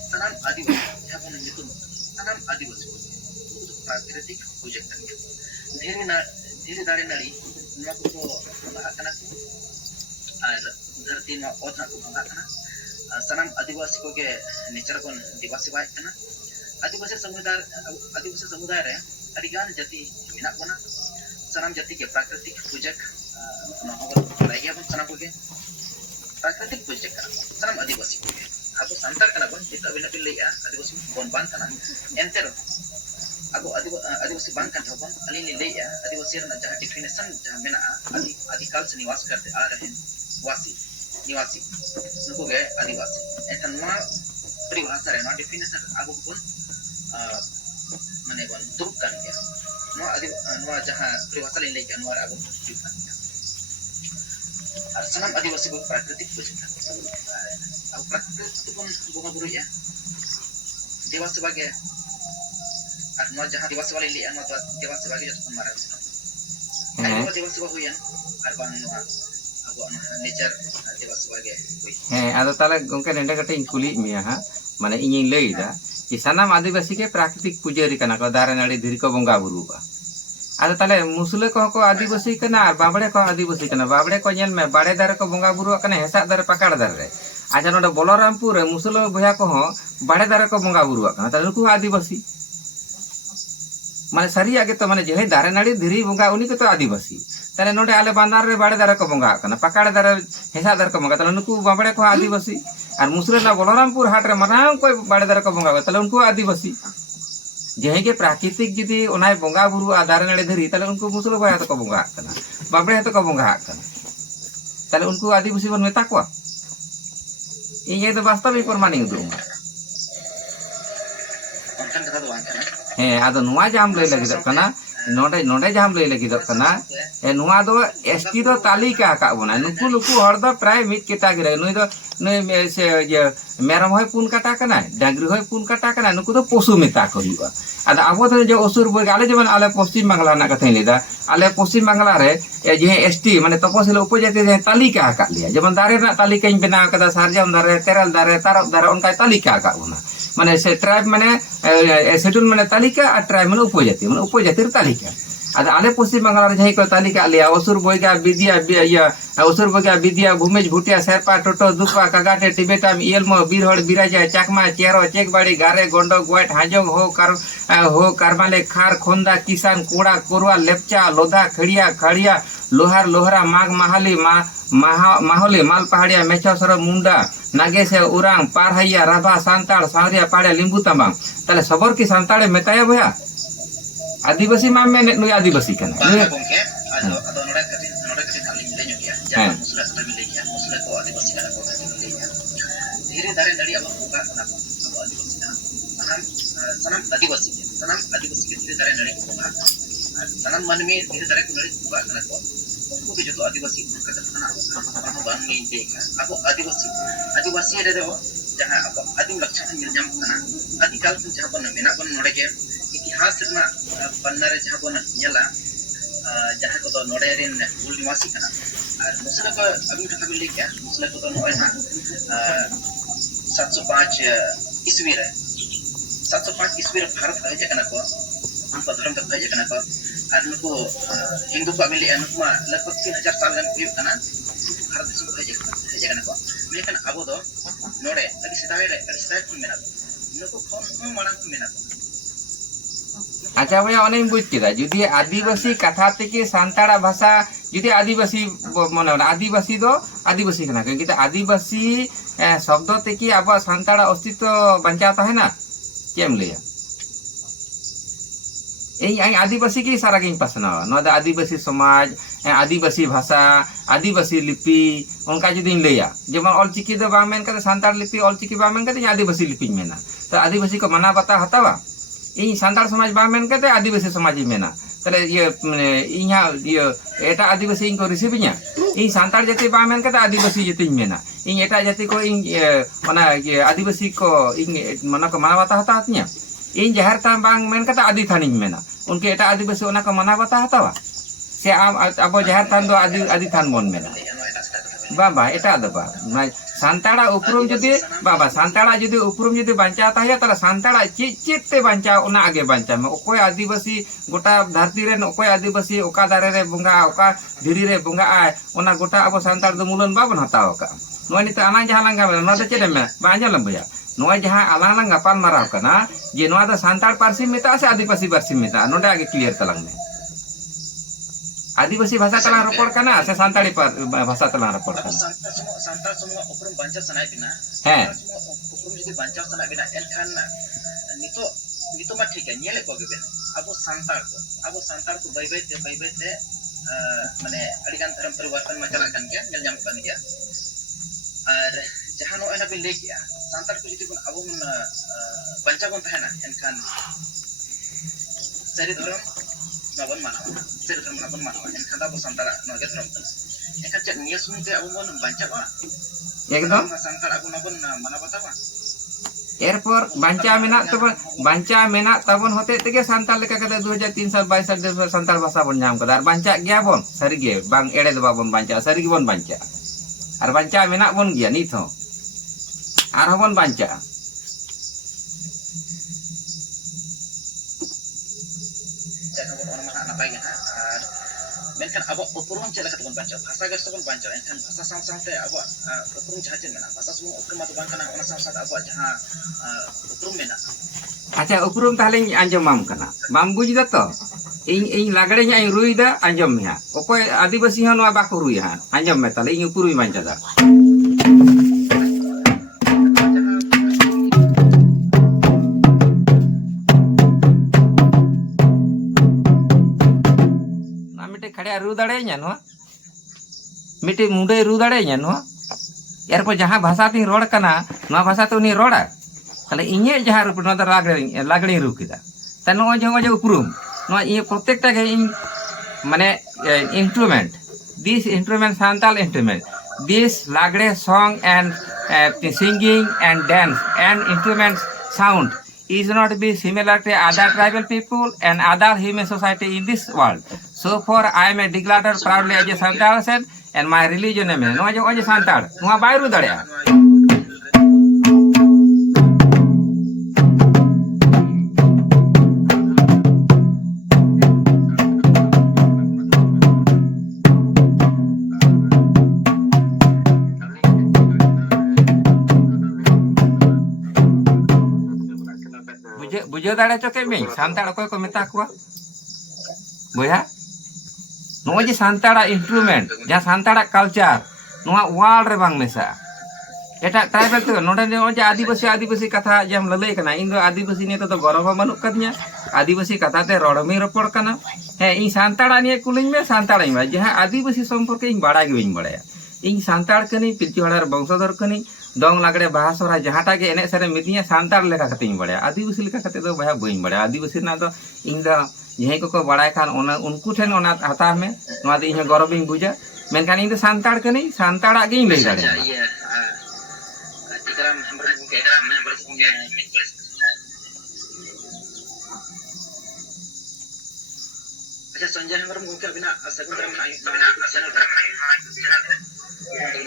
Tanam आदिवासी यहाँ पर नहीं तो tanam आदिवासी itu प्राकृतिक project kan ya. धीरे दारे नारी नया को bahkan aku धरती में और ना को bahkan tanam आदिवासी को के nature को दिवासी बात kan आदिवासी समुदाय रे अडिगान जाति मिना बना tanam जाति के प्राकृतिक project lagi apa sana punya प्राकृतिक project kan tanam आदिवासी को aku santar kana bon kita bila ya आदिवासी bon ban kana enter aku आदिवासी ban kan bon ali ले ya आदिवासी ran जहां definition जहां mena आदिकाल से निवास करते आ रहे निवासी उनको गए आदिवासी ऐसा नया परिभाषा है ना definition aku pun माने bon दुख kan ya नया जहां परिभाषा ले kan नया aku दुख kan संगम आदिवासी को प्राकृतिक project अब प्राकृतिक पun bunga buru ya dewa sebagai arno jahan dewa sebagai li arno dewa sebagai jatuh kemarin ayo dewa sebagai yang arbang nuan aku nature dewa sebagai ada tala gongke nende kata kuli mia ha mana ingin lay da ki sanam आदिवासी के प्राकृतिक पुजारी kana ko dare nari dhiri ko bonga buru ba ada tale musule ko आदिवासी kana Bobde को आदिवासी kana Bobde को ñel me बाड़े दारे को बोंगा बुरु kana हेसा दारे पकड़ दारे आजा नोडे बलरामपुर रे मुसलो भया को बाड़े दारे को बोंगा बुरु kana तले नुकु आदिवासी माने सरिया के तो माने जे दारे नाड़ी धीरी बोंगा उनी को तो आदिवासी तले नोडे आले बांदार रे बाड़े दारे को बोंगा kana पकड़ दारे हेसा दारे को बोंगा तले नुकु बाबड़े को आदिवासी और मुसले ना बलरामपुर हाट रे मना कोई बाड़े दारे को बोंगा तले उनको आदिवासी जहे के प्राकृतिक जदि ओनाय बोंगा बुरु आधार नाड़े धरी तले उनको मुसलो भया तो को बोंगा कना बाबड़े तो को बोंगा कना तले उनको आदिवासी बन मेता को इये तो वास्तविक प्रमाणिक दो हे आदो नुआ जाम ले लगी दो कना नोडे जाम ले लगी दो कना ए नुआ दो एसटी दो तालिका का बना नुकु हर दो प्राय मिट केटा गिरे नुई दो नुई से ये मेरम होय पुन काटा कना डांगरी होय पुन काटा कना नुकु दो पशु मेता को हुआ आदा अब तो जो असुर बोल आले जमन आले पश्चिम बांग्ला ना कथा लेदा आले पश्चिम बांग्ला रे जे एसटी माने तपसिल उपजाति जे तालिका का लिया जमन दारे ना तालिका इन बना कदा सारजम दारे तेरल दारे तारब दारे उनका तालिका का बना माने से ट्राइब माने शेड्यूल माने तालिका और ट्राइब माने उपजाति तालिका आदा आले पश्चिम बांग्ला रे जही को तालिका लिया असुर बोयगा विद्या या असुर बोयगा विद्या भूमेज भुटिया शेरपा टोटो दुपा कागाटे टिबेटाम इयलमो बीरहड़ बिराजा चाकमा चेरो चेकबाड़ी गारे गोंडो गोट हाजोग हो कारमाले खार खोंदा किसान कोड़ा कोरवा लेपचा लोधा खड़िया लोहार लोहरा माग माहोली माल पहाड़िया मेचोसर मुंडा नागेसे उरांग पारहैया राभा सांताड़ सांवरिया पाड़िया लिंबू तमांग तले सबर की सांताड़े मेताया भया आदिवासी मा में नुई आदिवासी कना धीरे दारे नड़ी अब बुगा कना को अब आदिवासी ना सनम आदिवासी के धीरे दारे नड़ी बुगा सनम मन में धीरे दारे को नड़ी बुगा कना को उनको भी जो आदिवासी उनका कना हम बान में देखा अब आदिवासी रे दो जहां अब आदिम लक्षण निर्जम कना आदिकाल को जहां बन मेना बन नोड़े के इतिहास रे पन्ना रे जहां बन नेला जहां को तो नोड़े रे मूल निवासी कना और मुसला को अभी कथा भी लेके मुसला को तो नोए ना 705 ईस्वी रे 705 ईस्वी रे भारत हज कना को उनको धर्म तक हज कना को और नुको हिंदू को मिले नुको लगभग 3000 साल गन हुई कना भारत देश को हज कना को लेकिन अब दो नोड़े अभी सिदाय को मेना नुको फोन मानन को मेना अच्छा भैया अनेक बुझ किदा जुदी आदिवासी कथा থেকে সান্তাড়া ভাষা যদি আদিবাসী মনে হয় আদিবাসী দো আদিবাসী না কিন্তু আদিবাসী শব্দ থেকে আবার সান্তাড়া অস্তিত্ব বাঁচাতা হয় না কেম লিয়া এই আদিবাসী কি সারা গিং পাসনা নদা আদিবাসী সমাজ আদিবাসী ভাষা আদিবাসী লিপি উনকা যদি লিয়া যেমন অলচিকি দো বাং মেন কাতে সান্তাড় লিপি অলচিকি বাং মেন কাতে আদিবাসী লিপি মেনা তো আদিবাসী को मना बता हतावा इन सान्ताड़ समाज बा मेन कते आदिवासी समाज मेना तले ये इहा ये एटा आदिवासी को रिसीव nya इन सान्ताड़ जाति बा मेन कते आदिवासी जाति मेना इन एटा जाति को इन मना ये आदिवासी को इन मना को मना बता हता nya इन जहर ताम बांग मेन कते आदि थानी मेना उनके एटा आदिवासी ओना को मना बता हतावा से अब जहर थान दो आदि थान बन मेना बाबा एटा दबा सान्ताड़ा उपरुम जुदी बाबा सान्ताड़ा जुदी उपरुम जुदी बांचा ताया ताला सान्ताड़ा चित ते बांचा ओना आगे बांचा में ओकोय आदिवासी गोटा धरती रे ओकोय आदिवासी ओका दारे रे बुंगा ओका धीरी रे बुंगा आय ओना गोटा अब सान्ताड़ दो मुलन बाबन हताव का नोय नित आना जहां लंगा में नोदा चेदे में बांजा लंबया नोय जहां आला लंगा पाल माराव कना जे नोआ दा सान्ताड़ पारसी मिता से आदिवासी पारसी मिता नोडे आगे क्लियर तलंग में आदिवासी भाषा तला रपड़ कना से सान्ताड़ी भाषा तला रपड़ कना सान्ताड़ समूह उपरुम बांचा सनाय बिना है उपरुम जदी बांचा सनाय बिना एनखान नितो मा ठीक है नेले को गेबे अब सान्ताड़ को बाय बाय ते माने अडिगान धर्म परिवर्तन मा चला कन के नेल जाम कन गया और जहां नो एना बे ले गया सान्ताड़ को जदी अब बांचा बन थाना एनखान सरी धर्म नबन मानव सरी धर्म नबन मानव एनखान अब सान्ताड़ नगे धर्म एनखान च निया सुनते अब मन बांचा बा एकदम सान्ताड़ अब नबन माना बतावा एरपर बांचा मेना तबन होते तेगे सान्ताड़ लेका कते 2003 साल 22 साल सान्ताड़ भाषा बन नाम कदा बांचा गया बन सरी गे बांग एड़े दो बाबन बांचा सरी गे बन बांचा और बांचा मेना बन गया नित हो आर बन बांचा मेनखान अब उपरुम चला कतबन बांचा भाषा गस बन बांचा एनखान भाषा साथ अब उपरुम जहां मेना भाषा सुम उपरुम तो बांकना ओना साथ अब जहां उपरुम मेना अच्छा उपरुम ताले आंजमाम कना माम बुझ द तो इन लागड़े इन रुई दा आंजम में ओकोय आदिवासी हन वा बाको रुई हा आंजम में ताले इन उपरुम बांचा दा खड़े रू दाड़े नो मिट्टी मुंडे रू दाड़े नो एरपर जहां भाषा तीन रोड कना नो भाषा तो उनी रोड़ा ताले इnye जहां रूप नो लागड़े रू किदा त नो जो उपरुम नो इ प्रत्येकटा के इन माने instrument this instrument Santal instrument this लागड़े song and singing and dance and instrument sound is not be similar to other tribal people and other human society in this world. So far, I am a declared proudly as a Santal said, and my religion name is no as a Santal. No Bairu Daria. बुझे दाड़े चोके में सान्ताड़ को मेता को बोया no जे सान्ताड़ा instrument जहां सान्ताड़ा culture नोआ world रे बांग मेसा एटा ट्राइबल तो नोडे ने जे आदिवासी कथा जम ललई कना इन दो आदिवासी ने तो गौरव बनु कदnya आदिवासी कथा ते रोडमी रपड़ कना हे इन सान्ताड़ा ने कुलिन में सान्ताड़ा में जहां आदिवासी संपर्क इन बड़ा गे इन बड़ाया इन सान्ताड़ कनी पिलचुहाड़ार वंशधर कनी dong lagre baha sohrai jahaटा ge enek sere midinya santar leka kateኝ badaya Adivasi leka kate do baya bañ badaya Adivasi na do ing da jehai ko badai khan ona unku ten ona hata me noa de ing gorob ing buja menkan ing do santar kani santara ge ing lei dare iya Tikram Hembrem ke Acha Sanjay Hembrem mungkin bina Saguntra ayub channel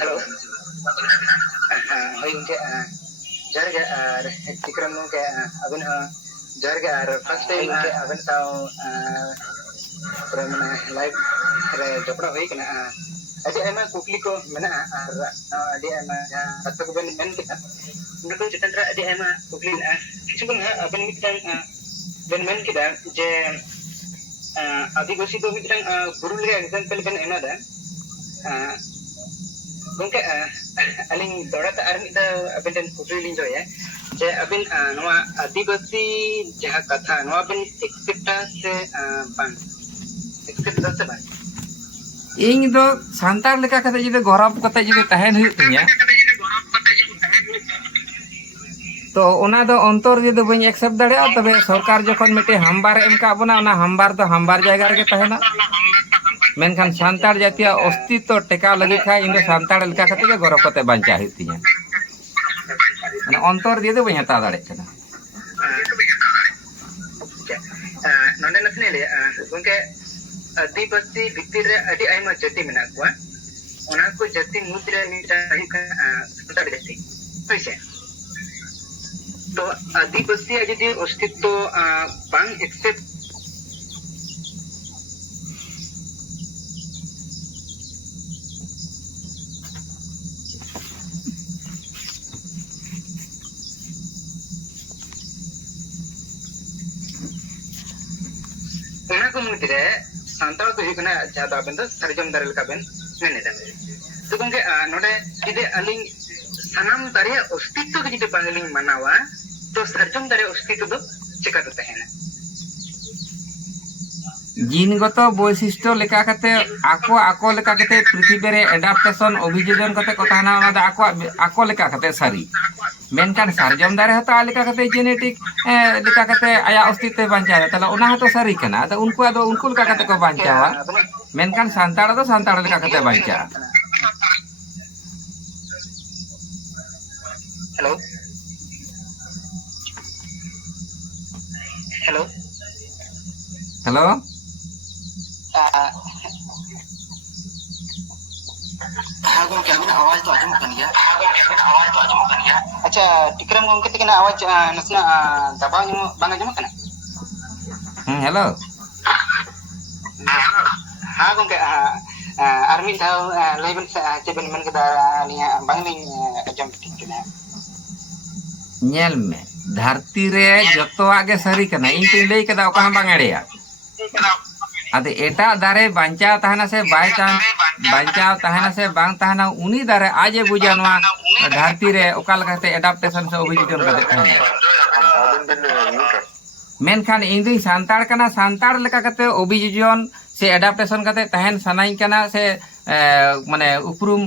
halo hoy ke jar ke Tikram ke abin jar ke first time ke abin tau mana live re jopra hoy kana adi ayma kukli ko mana adi ayma kata ko ben men kita ndu citandra adi ayma kukli cuma abin mitang ben men kita je आदिवासी तो मित्रंग गुरु ले example बन एना दा गंके अलिंग दोड़ाता are मिदा अबेन Kutri लिंग जोया जे अबेन नवा आदिवासी जहां कथा नवा बन एक्सेप्ट से बांग एक्सेप्ट से बांग ing do santar leka kate jide gorab kate jide tahen huyuk tinya तो ओना दो अंतर जे दो बኝ एक्सेप्ट दाड़े तबे सरकार जखन मिटे हमबार एम का बना ओना हमबार तो हमबार जायगा रे तहेना मेनखान सांतार जातीय अस्तित्व टेका लगे खा इन दो सांतार लेका कते जे गरब कते बांचा हितिया माने अंतर जे दो बኝ हता दाड़े कना नोंडे नसने ले गंके आदिवासी भितर रे अडी आइमा जाति मेना कोआ ओना को जाति मुद्रे मिटा का सांतार जाति होइसे तो आदिवासी यदि अस्तित्व बांग एक्सेप्ट ओना को मुद्रे सांताल तो हिकना जादा बंद सरजम दरल का बन मेने दा तो गंगे नोडे इदे अलिंग सनाम दारे अस्तित्व के जिते बांगलिंग मनावा तो सरजम दारे अस्तित्व दो चिका तो तहेना जीनगत वैशिष्ट्य लेका कते आको आको लेका कते पृथ्वी रे एडाप्टेशन अभियोजन कते कथाना ओना दा आको लेका कते सारी मेनकान सरजम दारे हता लेका कते जेनेटिक लेका कते आया अस्तित्व बांचा तला ओना हतो सारी कना तो उनको आदो उनको लेका कते को बांचावा मेनकान सांताड़ दो सांताड़ लेका कते बांचा हेलो हेलो हेलो हाँ गंके अबिन आवाज तो आजम कन गया अच्छा टिकरम गंके तकना आवाज नसना दबाव नु बांग आजम कना हेलो हाँ गंके आर मिद धाव लैबन चेबन मन कदा निया बांगलिंग आजम टिकना नेल में धरती रे जतोआ गे सरी कना इन तो लई कदा ओका बांग एड़ेया आदे एटा दारे बांचा तहना से बाय बांचा तहना से बांग तहना उनी दारे आजे बुझा नवा धरती रे ओका लगाते एडाप्टेशन से अभियोजन कते तहना मेनखान इन दुई सांताड़ कना सांताड़ लेका कते अभियोजन से एडाप्टेशन कते तहन सनाई कना से माने उपरुम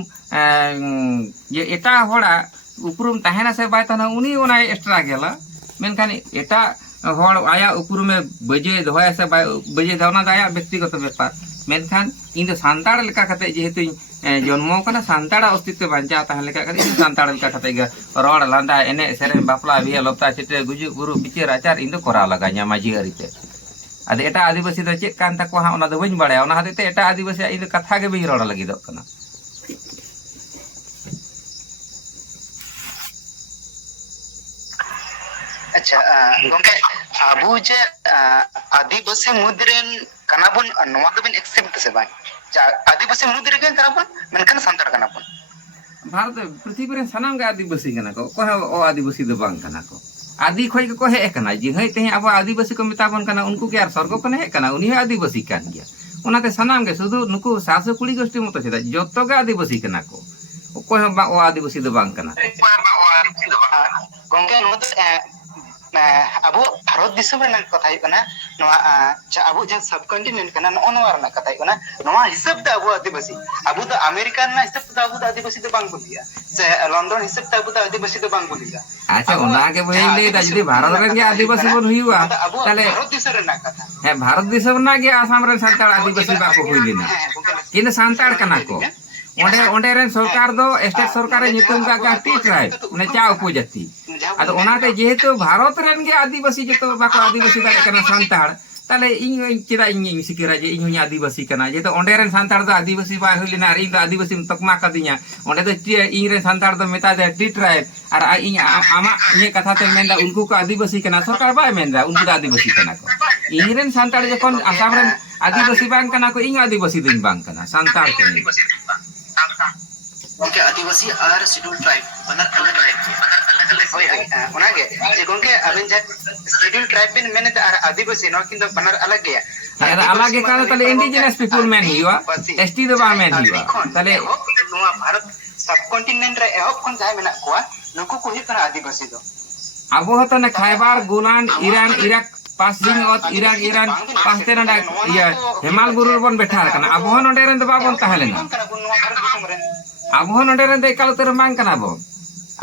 ये एटा होड़ा उपरुम तहना से बाय तहना उनी ओना एक्स्ट्रा गेला मेनखान एटा हर आया उपरुम में बजे दोया से बजे दवना दाया व्यक्तिगत व्यापार मेनखान इन दो सांताड़ लेका कते जेहेतु जन्मो कना सांताड़ अस्तित्व बांचा तहन लेका कते सांताड़ लेका कते रोड लांदा एने सेरे बापला बिया लपता चिटे गुजु गुरु बिचार आचार इन दो करा लगा냐 माजी अरिते आदे एटा आदिवासी दो चेक कान तको हा ओना दो बኝ बाड़ाया ओना हते एटा आदिवासी इन दो कथा गे बኝ रोड लगी दो कना अच्छा गंके अबु जे आदिवासी मुद्रेन कनाबन नवा दबन एक्सेप्ट से बाय आदिवासी मुद्रे के कनाबन मेनखान सांताड़ कनाबन भारत पृथ्वी रे सनाम गे आदिवासी कना को ओ आदिवासी दो बांग कना को आदि खोय को हे कना जे हई ते अब आदिवासी को मिताबन कना उनको के यार स्वर्ग कने हे कना उनी आदिवासी कान गया ओनाते सनाम गे शुधु नुकु सासु कुड़ी गोष्ठी मत छेदा जत्तो गे आदिवासी कना को ओ आदिवासी दो बांग कना गंके no abu Bharat disam renak kata ikana noa abu jan subcontinent kana noa renak kata ikana noa hisab da abu adibasi abu da Amerika na hisab da abu da adibasi da bang bulia se London hisab da abu da adibasi da bang bulia अच्छा उना के बोले दा जदी भारत रे के आदिवासी बन हुईवा ताले Bharat disam renak kata हे भारत दिसम ना के आसाम रे संताड़ आदिवासी बा को हुईलिना किन संताड़ कना को ओंडे ओंडे रे सरकार दो स्टेट सरकार नितुम का टी ट्राइब ने चा उपजाति अदो ओनाते जेहेतु भारत रेन के आदिवासी जतो बाको आदिवासी दा कना संताड़ ताले इन चिरा इन सिकिरा जे इन आदिवासी कना जे तो ओंडे रेन संताड़ दो आदिवासी बा हुईलिना रे इन आदिवासी तकमा कदिया ओंडे तो इन रे संताड़ दो मेता दे टी ट्राइब और इन आमा ये कथा ते मेंदा उनको को आदिवासी कना सरकार बा मेंदा उनको आदिवासी कना को इन रेन संताड़ जखन आसाम रेन आदिवासी बांग कना को इन आदिवासी दिन बांग कना संताड़ कने Oke, adivasi are scheduled tribe, benar अलग है। होय उनागे जे गोंके अबेन जे scheduled tribe bin मेने are adivasi no किंतु benar अलग है। ada alage kana tale indigenous people men hiwa st do ba men hiwa tale नोआ भारत सबकॉन्टिनेंट रे एहब कोन जाय मेना कोआ नुको को ही kana adivasi do abo hoto na khaybar golan iran irak passing out irak iran paste na ya hemal burur bon bethar kana abo nonde ren do babon tahalena abo nonde ren de kaloter mang kana bo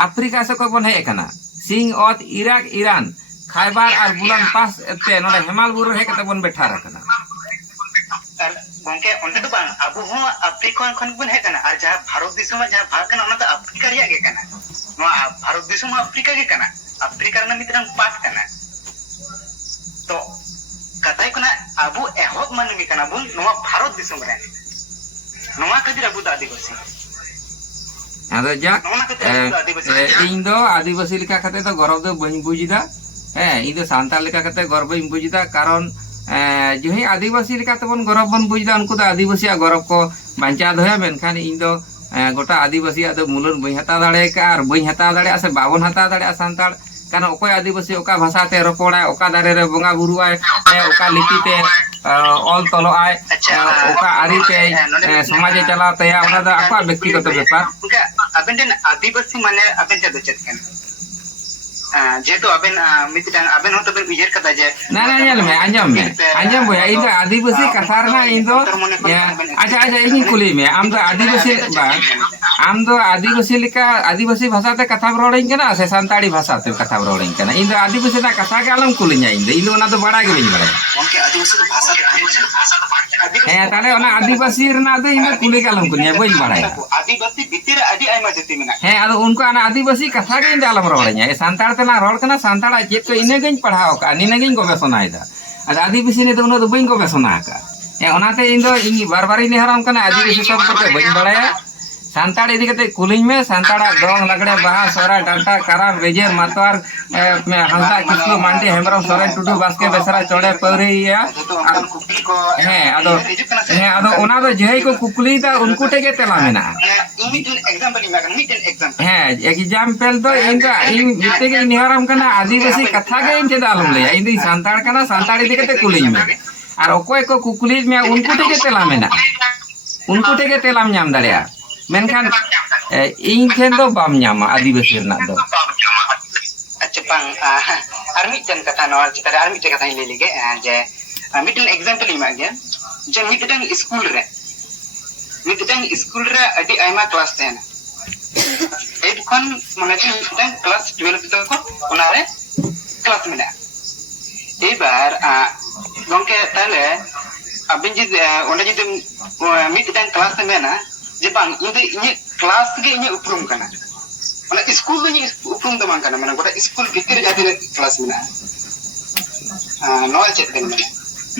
afrika se ko bon he kana sing out irak iran khaybar ar golan pas te nonde hemal burur he kate bon bethar kana गोंके ओंटे तो बांग अबो हो Africa खन बन है कना आ जहा भारत दिसम जहा भारत कना ओना तो अफ्रीका रिया गे कना नोआ भारत दिसम अफ्रीका गे कना अफ्रीका ना मित्रंग पार्ट कना तो कथाय कना अबो एहब मानमी कना बुन नोआ भारत दिसम रे नोआ कदिर अबो दा आदिवासी ado jak ing do आदिवासी लिखा kate to gorob do bain bujida ing do santal लिखा kate gorb bain bujida karon जो ही आदिवासी बन गौरव बन बुझदा उनको तो आदिवासी गौरव को बांचा दो मेनखान इन दो गोटा आदिवासी मूलन बई हता दाड़े का और बई हता दाड़े से बाबन हता दाड़े सानताड़ कारण ओकय आदिवासी ओका भाषा ते रपोड़ा ओका दारे रे बोंगा बुरुआय ओका लिपि ते ऑल तलो आय ओका आरी ते समाज चला ते ओना दा आपा व्यक्तिगत व्यापार अबेन den आदिवासी माने अबेन ते चेत कन जेतो अबेन मितिदान अबेन हो तो बेन उजर कदा जे ना ना ñel me anjam boya इन दो आदिवासी कथार ना इन दो अच्छा अच्छा इन कुली में आम दो आदिवासी बा आम दो आदिवासी लिका आदिवासी भाषा ते कथा रोड़िन कना से संताड़ी भाषा ते कथा रोड़िन कना इन दो आदिवासी ना कथा के आलम कुलिnya इन दो ना तो बड़ा के बिन बड़ा ओके आदिवासी भाषा हे ताले ओना आदिवासी रना दो इन कुली के आलम कुलिnya बई बड़ा आदिवासी भितर आदि आइमा जति मेना हे आदो उनको आना आदिवासी कथा के इन आलम रोड़िnya ए संताड़ तना रोड़ कना संताड़ा चेत को इने गइन पढ़ाओ का निने गइन को बेसनाइदा ada आदिवासी ने तो उन दो बइन को बेसना का ए ओनाते इन दो इन बार-बार इन हराम कना आदिवासी सब को बइन बड़ाया संताड़ इदी कते कुलिंग में संताड़ा दोंग लगड़े बाहा सोरा डांटा कराम रेजेर मातवार हंसा किस्कु मांडी हेमरम सोरेन टुडू बास्के बेसरा चोड़े पौरिया हे आदो ओना दो जेही को कुकुली दा उनको टेके तेला मेना हे एग्जांपल तो इनका इन बिते के निहराम कना आदिवासी कथा के इन चेदा आलम ले इन संताड़ कना संताड़ इदी कते कुलिंग में और ओकोय को कुकुली में उनको टेके तेला मेना उनको टेके तेलाम नाम दाड़िया मेनखान इन ठेन दो बाम ᱧᱟᱢᱟ आदिवासी रनाक दो अच्छा पांग आर मिटन कथा नोर चितारे आर मिटन कथा ले लेगे जे मिटन एग्जांपल इमा गया जे मिटन स्कूल रे अडी आइमा क्लास तेन 8 खन माने मिटन क्लास 12 तक को उनारे क्लास मेना ए बार गोंके ताले अबिन जी ओंडे जी मिटन क्लास मेना जे बांग इन क्लास के इन उपरुम कना माने स्कूल इन उपरुम द मांग कना माने गोटा स्कूल भीतर जाते क्लास मेना नो चेक देन माने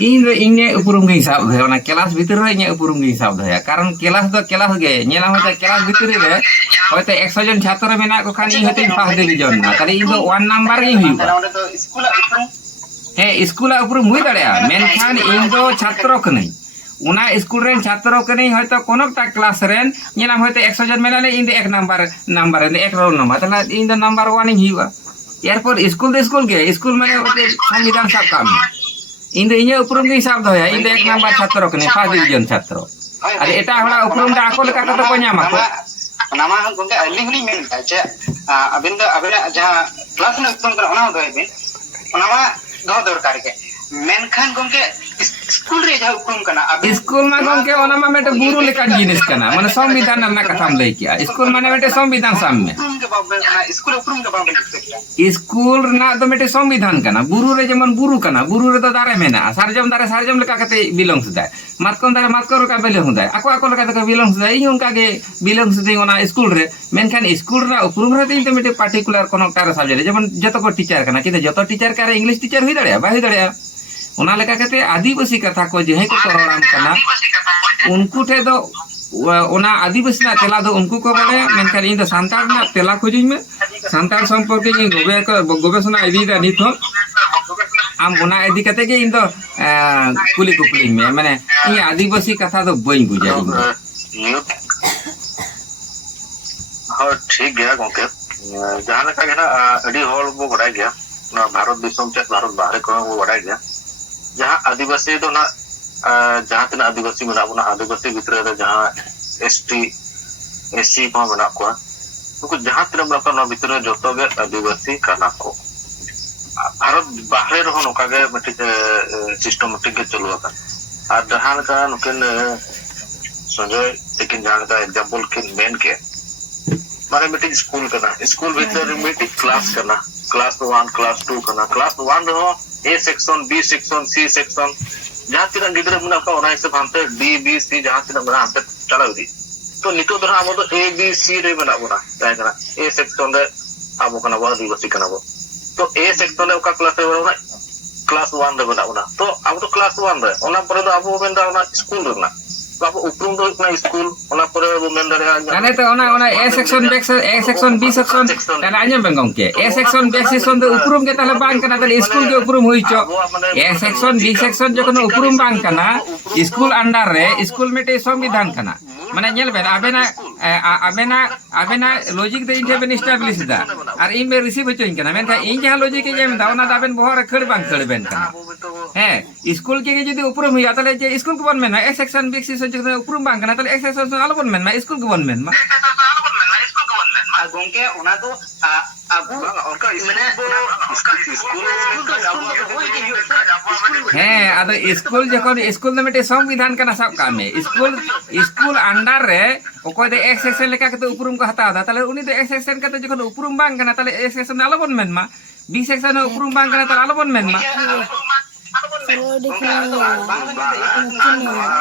इन इने उपरुम गे हिसाब दे ओना क्लास भीतर रे इने उपरुम गे हिसाब दे कारण क्लास गे नेला होता क्लास भीतर रे होते 100 जन छात्र मेना को खान इ होते पास दे जन ना ताले इन दो 1 नंबर गे हुई तो स्कूल उपरुम हे स्कूल उपरुम हुई दड़या मेनखान इन दो छात्र क नहीं उना स्कूल रेन छात्र के नहीं होता कोनोटा क्लास रेन नेलाम होते 100 जन मेना ले इन दो 1 नंबर एक रोल नंबर तला इन दो नंबर 1 हिवा एयरपोर्ट स्कूल के स्कूल में होते संविधान सब काम इन दो इने उपरुम के हिसाब दो इन दो 1 नंबर छात्र के नहीं 5 डिवीजन छात्र अरे एटा हड़ा उपरुम दा आको लेका तो को ᱧᱟᱢᱟ को नामा गोंगे अली हुली मेन जे अबिन द अबे जहां क्लास में उपरुम कर ओना दो बिन ona ma doh dorkar ge menkan gongke school re jauh uprum kana school में गंके ओना में मेटे बुरु लेकर जिनिस कना माने संविधान ना कथाम लई किया स्कूल माने मेटे संविधान सामने uprum ke babe ona school uprum ke babe school ना तो मेटे संविधान कना बुरु रे जेमन बुरु कना बुरु रे तो दारे मेना सारजम लेका कते बिलोंग सुदाय मातकोन दारे मातकोर का बेले हुदाय ako ako लेका तो बिलोंग सुदाय इ उनका के बिलोंग सुदाय ओना स्कूल रे मेनखान स्कूल रा उपरुम रे तीन तो मेटे पार्टिकुलर कोनो कार सब्जेक्ट जेमन जतो को टीचर कना कि जतो टीचर का इंग्लिश टीचर हुई दड़या बा हुई दड़या ओना लेका कते आदिवासी कथा को जे को रोड़ाम कना उनको ठे दो ओना आदिवासी ना तेला दो उनको को बड़े मेनखान इन दो सांतार ना तेला खोजिन में सांतार संपर्के इन गवेषणा इदी दा नित हो आम ओना इदी कते के इन दो कुली में माने इन आदिवासी कथा दो बई बुझा हाँ ठीक गया गोंके जहाँ लेका गया ना अड़ी हॉल वो बढ़ाई गया ना भारत दिसम से भारत बाहर को वो बढ़ाई गया जहाँ आदिवासी तो ना जहाँ तना आदिवासी बना अपना आदिवासी भीतर रे जहाँ एसटी एससी को बना को उनको जहाँ तना बना को ना भीतर जो तो गे आदिवासी करना को भारत बाहर रहो नौका गे मटिक सिस्टमेटिक के चलवा का और जहाँ का नुकिन संजय लेकिन जहाँ का एग्जांपल के मेन के माने मीटिंग स्कूल करना स्कूल भीतर मीटिंग क्लास करना क्लास 1 क्लास 2 करना क्लास 1 रहो A section B section C section जहाँ तीन गिद्रे मुना का ओना हिसाब हमते डी बी सी जहाँ तीन मुना हमते चला दी तो नितो दरा अब तो ए बी सी रे बना बोना ताई करना ए सेक्शन रे अब कना बा आदिवासी कना बो तो ए सेक्शन रे का क्लास रे बना क्लास 1 रे बना बोना तो अब तो क्लास 1 रे ओना पर तो अब बेंदा ओना स्कूल रे ना बाप उपरुम दो इतना स्कूल ओना पर वो मेन दरे अने तो ओना ए सेक्शन बी सेक्शन ताले आजम बेंगों के ए सेक्शन बी सेक्शन तो उपरुम के ताले बांग कना ताले स्कूल के उपरुम हुई चो ए सेक्शन बी सेक्शन जो कोनो उपरुम बांग कना स्कूल अंडर रे स्कूल मेटे संविधान कना माने नेल बेन आबेना लॉजिक दे इनके बेन एस्टैब्लिश दा और इन में रिसीव होचोइन कना मेन का इन जहां लॉजिक के जेम दा ओना दाबेन बहर खड़ बांग खड़ बेन कना है स्कूल के जदी उपरुम हुई ताले जे स्कूल को बन में ए सेक्शन बी सेक्शन जो उपरुम बांग कना ताले ए सेक्शन आलो बन में स्कूल को बन में gongke ona to abu onka हैं आदो स्कूल जखन स्कूल में मेटे संविधान कना सब काम में स्कूल अंडर रे ओको दे एक सेक्शन लेका के उपरुम को हता दा ताले उनी दे एक सेक्शन का जखन उपरुम बांग कना ताले एक सेक्शन आलो बन मेन मा बी सेक्शन उपरुम बांग कना ताले आलो बन मेन मा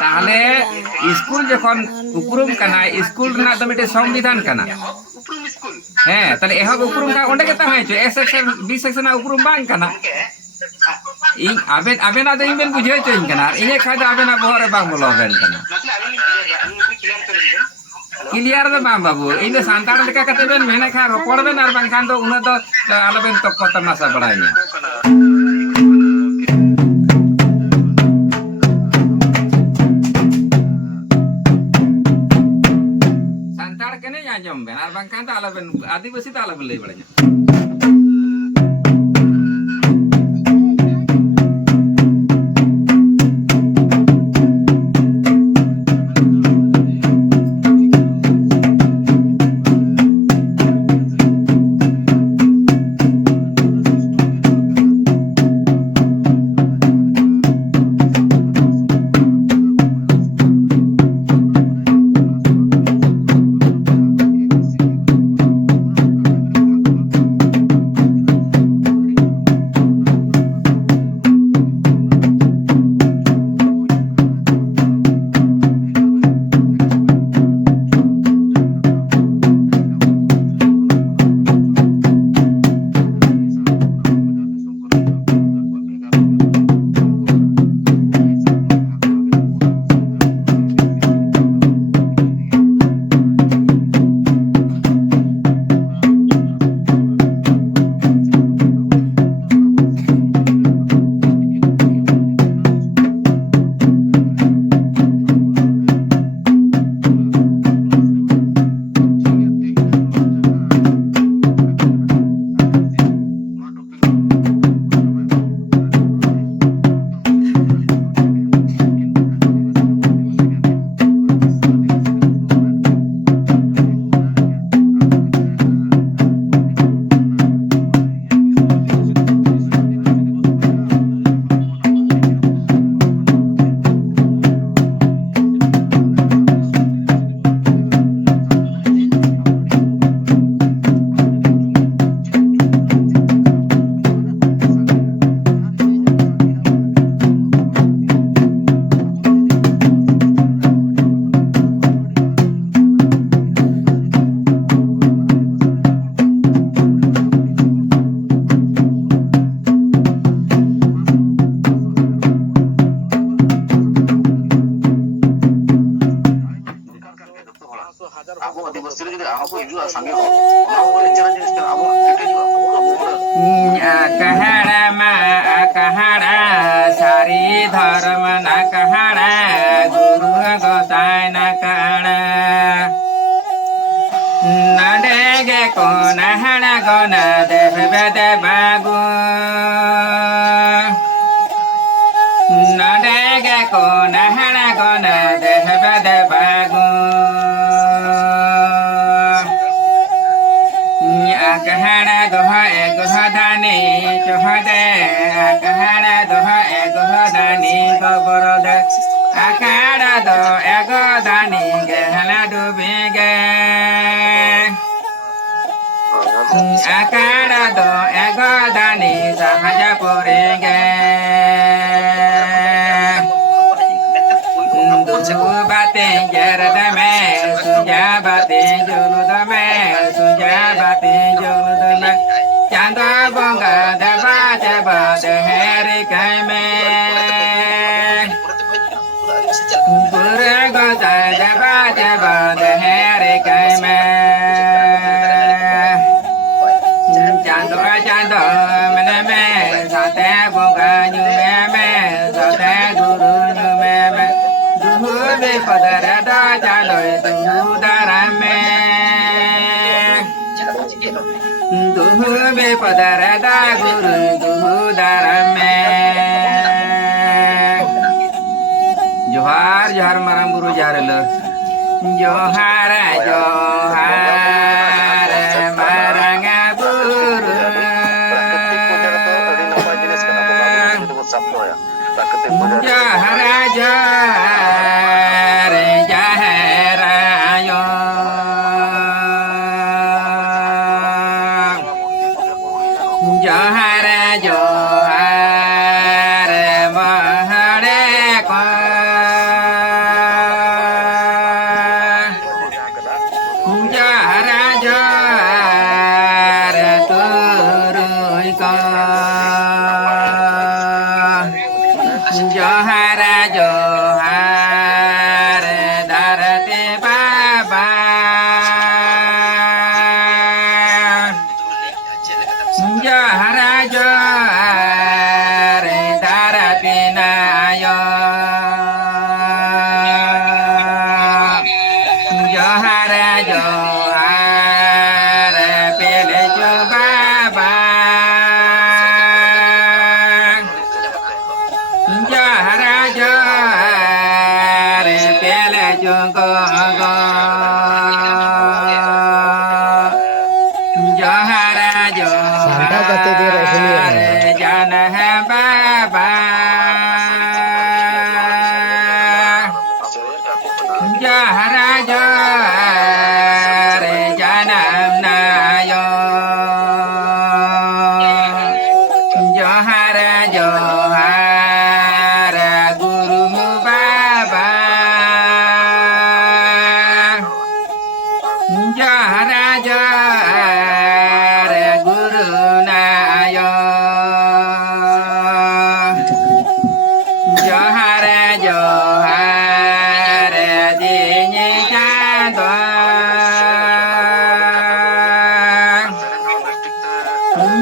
ताले स्कूल जखन उपरुम कना स्कूल ना तो मेटे संविधान कना हैं ताले एहो उपरुम का ओंडे के ताहाय छ ए सेक्शन बी सेक्शन ना उपरुम बांग कना इन आबेना दे इमेल बुझे छ इन कना इने खाय आबेना बहरे बांग बोलो बेन कना क्लियर दे बाम बाबू इन सांतार लेका कते बेन मेने खा रोपड़ बेन आर बांग खान तो उना तो आलो बेन तो को तमाशा बड़ाइने आजम बेन आर बांग खान तो आलो बेन आदिवासी तो आलो बेन लई बड़ाइने कहड़ा मा कहड़ा सारी धर्म न कहड़ा गुरु गोसाई न कहड़ा नडेगे को नहड़ा गो न देह बेदे बागु नडेगे को नहड़ा गो न देह बेदे बागु कहड़ा दोहा एगो धानी चोहदे कहड़ा दोहा एगो धानी गोबर दे अखाड़ा दो एगो धानी गहना डूबी गे अखाड़ा दो एगो धानी सहज पूरी गे बातें जरद में सुजा बातें जुलूद में सुजा बातें जुलूद में चांदा बोंगा दबा दबा दहरी कह में पूरे गोता दबा दबा दहरी कह में चांदो चांदो मन में साते बोंगा नुमे में साते गुरु नुमे में दुहुबे पदर दा चालो दुहुदार में दुहुबे पदर दा गुरु दुहुदार में जोहार जोहार मारम गुरु जारल जोहार जोहार मारंगा गुरु जोहार जोहार जहरायो जोहार जोहार महरे को जोहार जोहार तुरुई को जोहार जोहार धरती बाबा जोहार जोहार धरती नायो जोहार जोहार पेले जो बाबा जोहार जोहार पेले जो गो गो जोहार जोहार जान है बाबा जोहार जोहार जनम नायो जोहार जोहार गुरु बाबा जोहार जोहार गुरु नायो जोहार जोहार दिने चांदो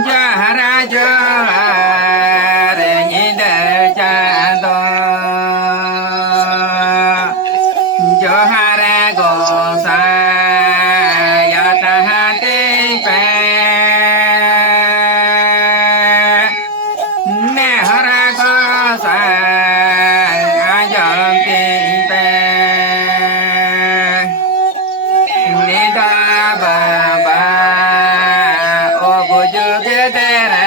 जोहार जोहार निंदर चांदो जोहार गोसाई तहते पे नेहरा गोसाई आजमते पे निदा बाबा ओ बुजुर्ग तेरा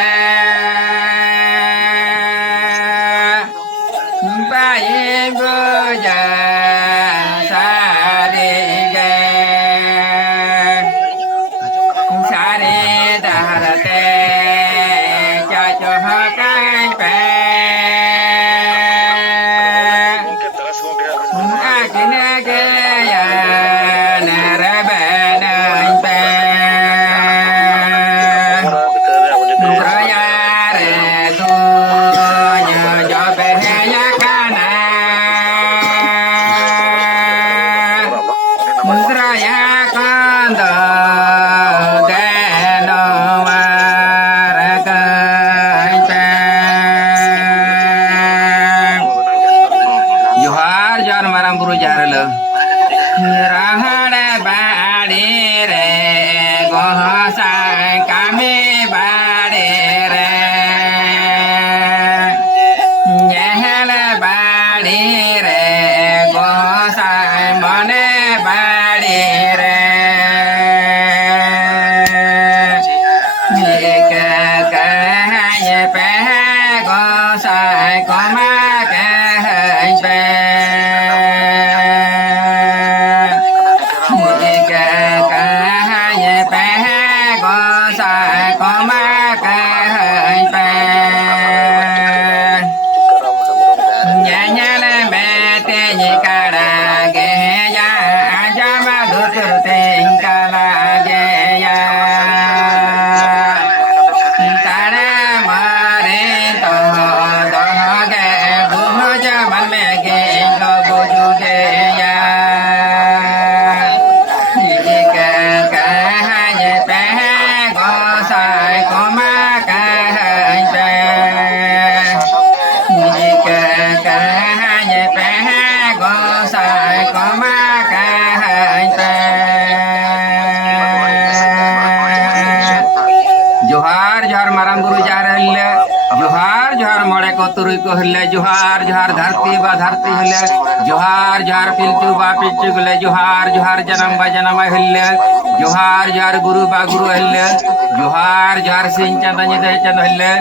sai ko ma ke hai pe ni ke ka ye pe ko sai ko ma ke hai pe nya nya le me te ni ka ra ge ya ja ma du tu te ka la ge ya जोहार जोहार मारांग गुरु jar हल्ले जोहार जोहार मोड़े को तुरुई को हल्ले जोहार जोहार धरती बा धरती हल्ले जोहार जोहार पिलचू बा पिलचू हल्ले जोहार जोहार जन्म बा जन्म हल्ले जोहार जोहार गुरु बा गुरु हल्ले जोहार जोहार सिंह चंद निदे चंद हल्ले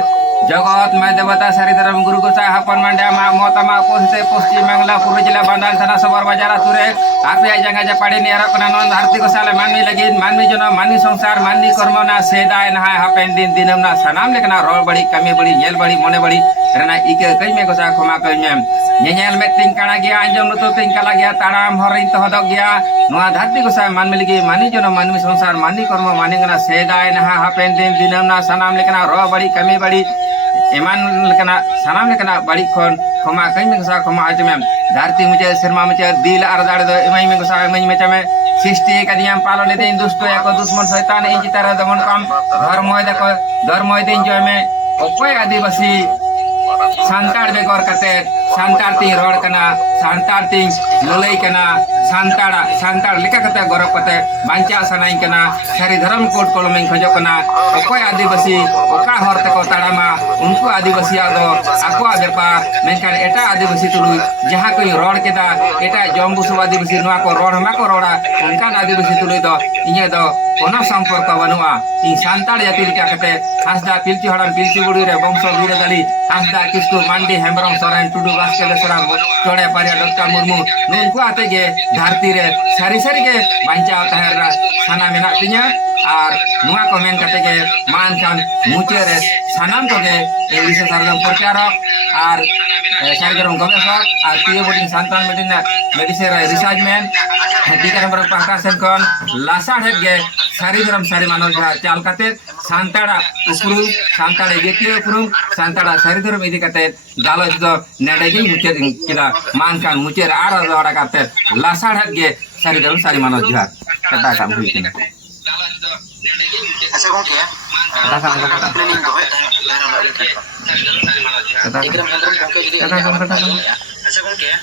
जगत में देवता सरिधरम गुरु गोसाई हपन मंडा मा मोता मा पोस्ते पश्चिम बांग्ला पूर्व जिला बांदाल थाना सबर बाजार तुरे आपे जगह जपाड़ी ने रकना नन धरती को साले मानवी लगी मानवी जन मानवी संसार मानवी कर्मना सेदाय नहाय हपेन दिन दिनम ना सनाम लेकना रोल बड़ी कमी बड़ी नेल बड़ी मोने बड़ी रना इके कई में गोसा खमा कई में नेल में तिंग काना गया अंजम नुतो तिंग कला गया ताड़ाम हरिन तो हदक गया नोआ धरती को साले मानवी लगी मानवी जन मानवी संसार मानवी कर्म मानिगना सेदाय नहाय हपेन दिन दिनम ना सनाम लेकना रो बड़ी कमी बड़ी एमान लेकना सनाम लेकना बड़ी खन खमा कई में गोसा खमा आज में धरती मुझे शर्मा मुझे दिल अरदाड़ दो एमई में गोसा एमई में चमे सृष्टि कदियाम पालो ले दिन दुष्ट या को दुश्मन शैतान इन जितारा दमन काम धर्म दिन जो में ओपय आदिवासी सांताड़ बेगोर कते सांताड़ ती रोड कना सांताड़ ती ललई कना सांताड़ लेका कते गौरव कते बांचा सनाई कना सारी धर्म कोड कोलमें खजो कना ओपय आदिवासी ओका हर तको ताड़ामा उनको आदिवासी आदो आको व्यापार मेनकान एटा आदिवासी तुलु जहां कोई रोड केदा एटा जम्बुसु आदिवासी नवा को रोड मा को रोड़ा उनका आदिवासी तुलु दो इने दो कोनो संपर्क बनुआ इन सांताड़ जाति लिका कते हासदा पिलची हड़म पिलची बुड़ी रे वंश वीर दाली हासदा किसको मांडी हेमरम सोरेन टुडू बास्केलेश्वरा चोड़े पारिया डॉक्टर मुर्मू नुनको आते गे धरती रे सारी सारी गे बांचा तहरा साना मेना तिnya और नुआ कमेंट कते गे मान kan मुचे रे सानाम तो गे इंग्लिश सारदम प्रचारक और सारगरम गवेषक और पिए boating Santan मेडिना medicine research man टीका नंबर पाहता सेनकन लासा हेड गे सारी धर्म सारी मानव जहा चाल कते सांताड़ा उपरुम सांताड़ा व्यक्ति उपरुम सांताड़ा सारी धर्म इदी कते गालज दो नेडेगी मुचे किला मान kan मुचे आर दोड़ा कते लासा हेड गे सारी धर्म सारी मानव जहा कता काम हुई किना ऐसा कौन क्या प्लानिंग तो है कता एकरम हेल्थ को के जदी ऐसा कौन क्या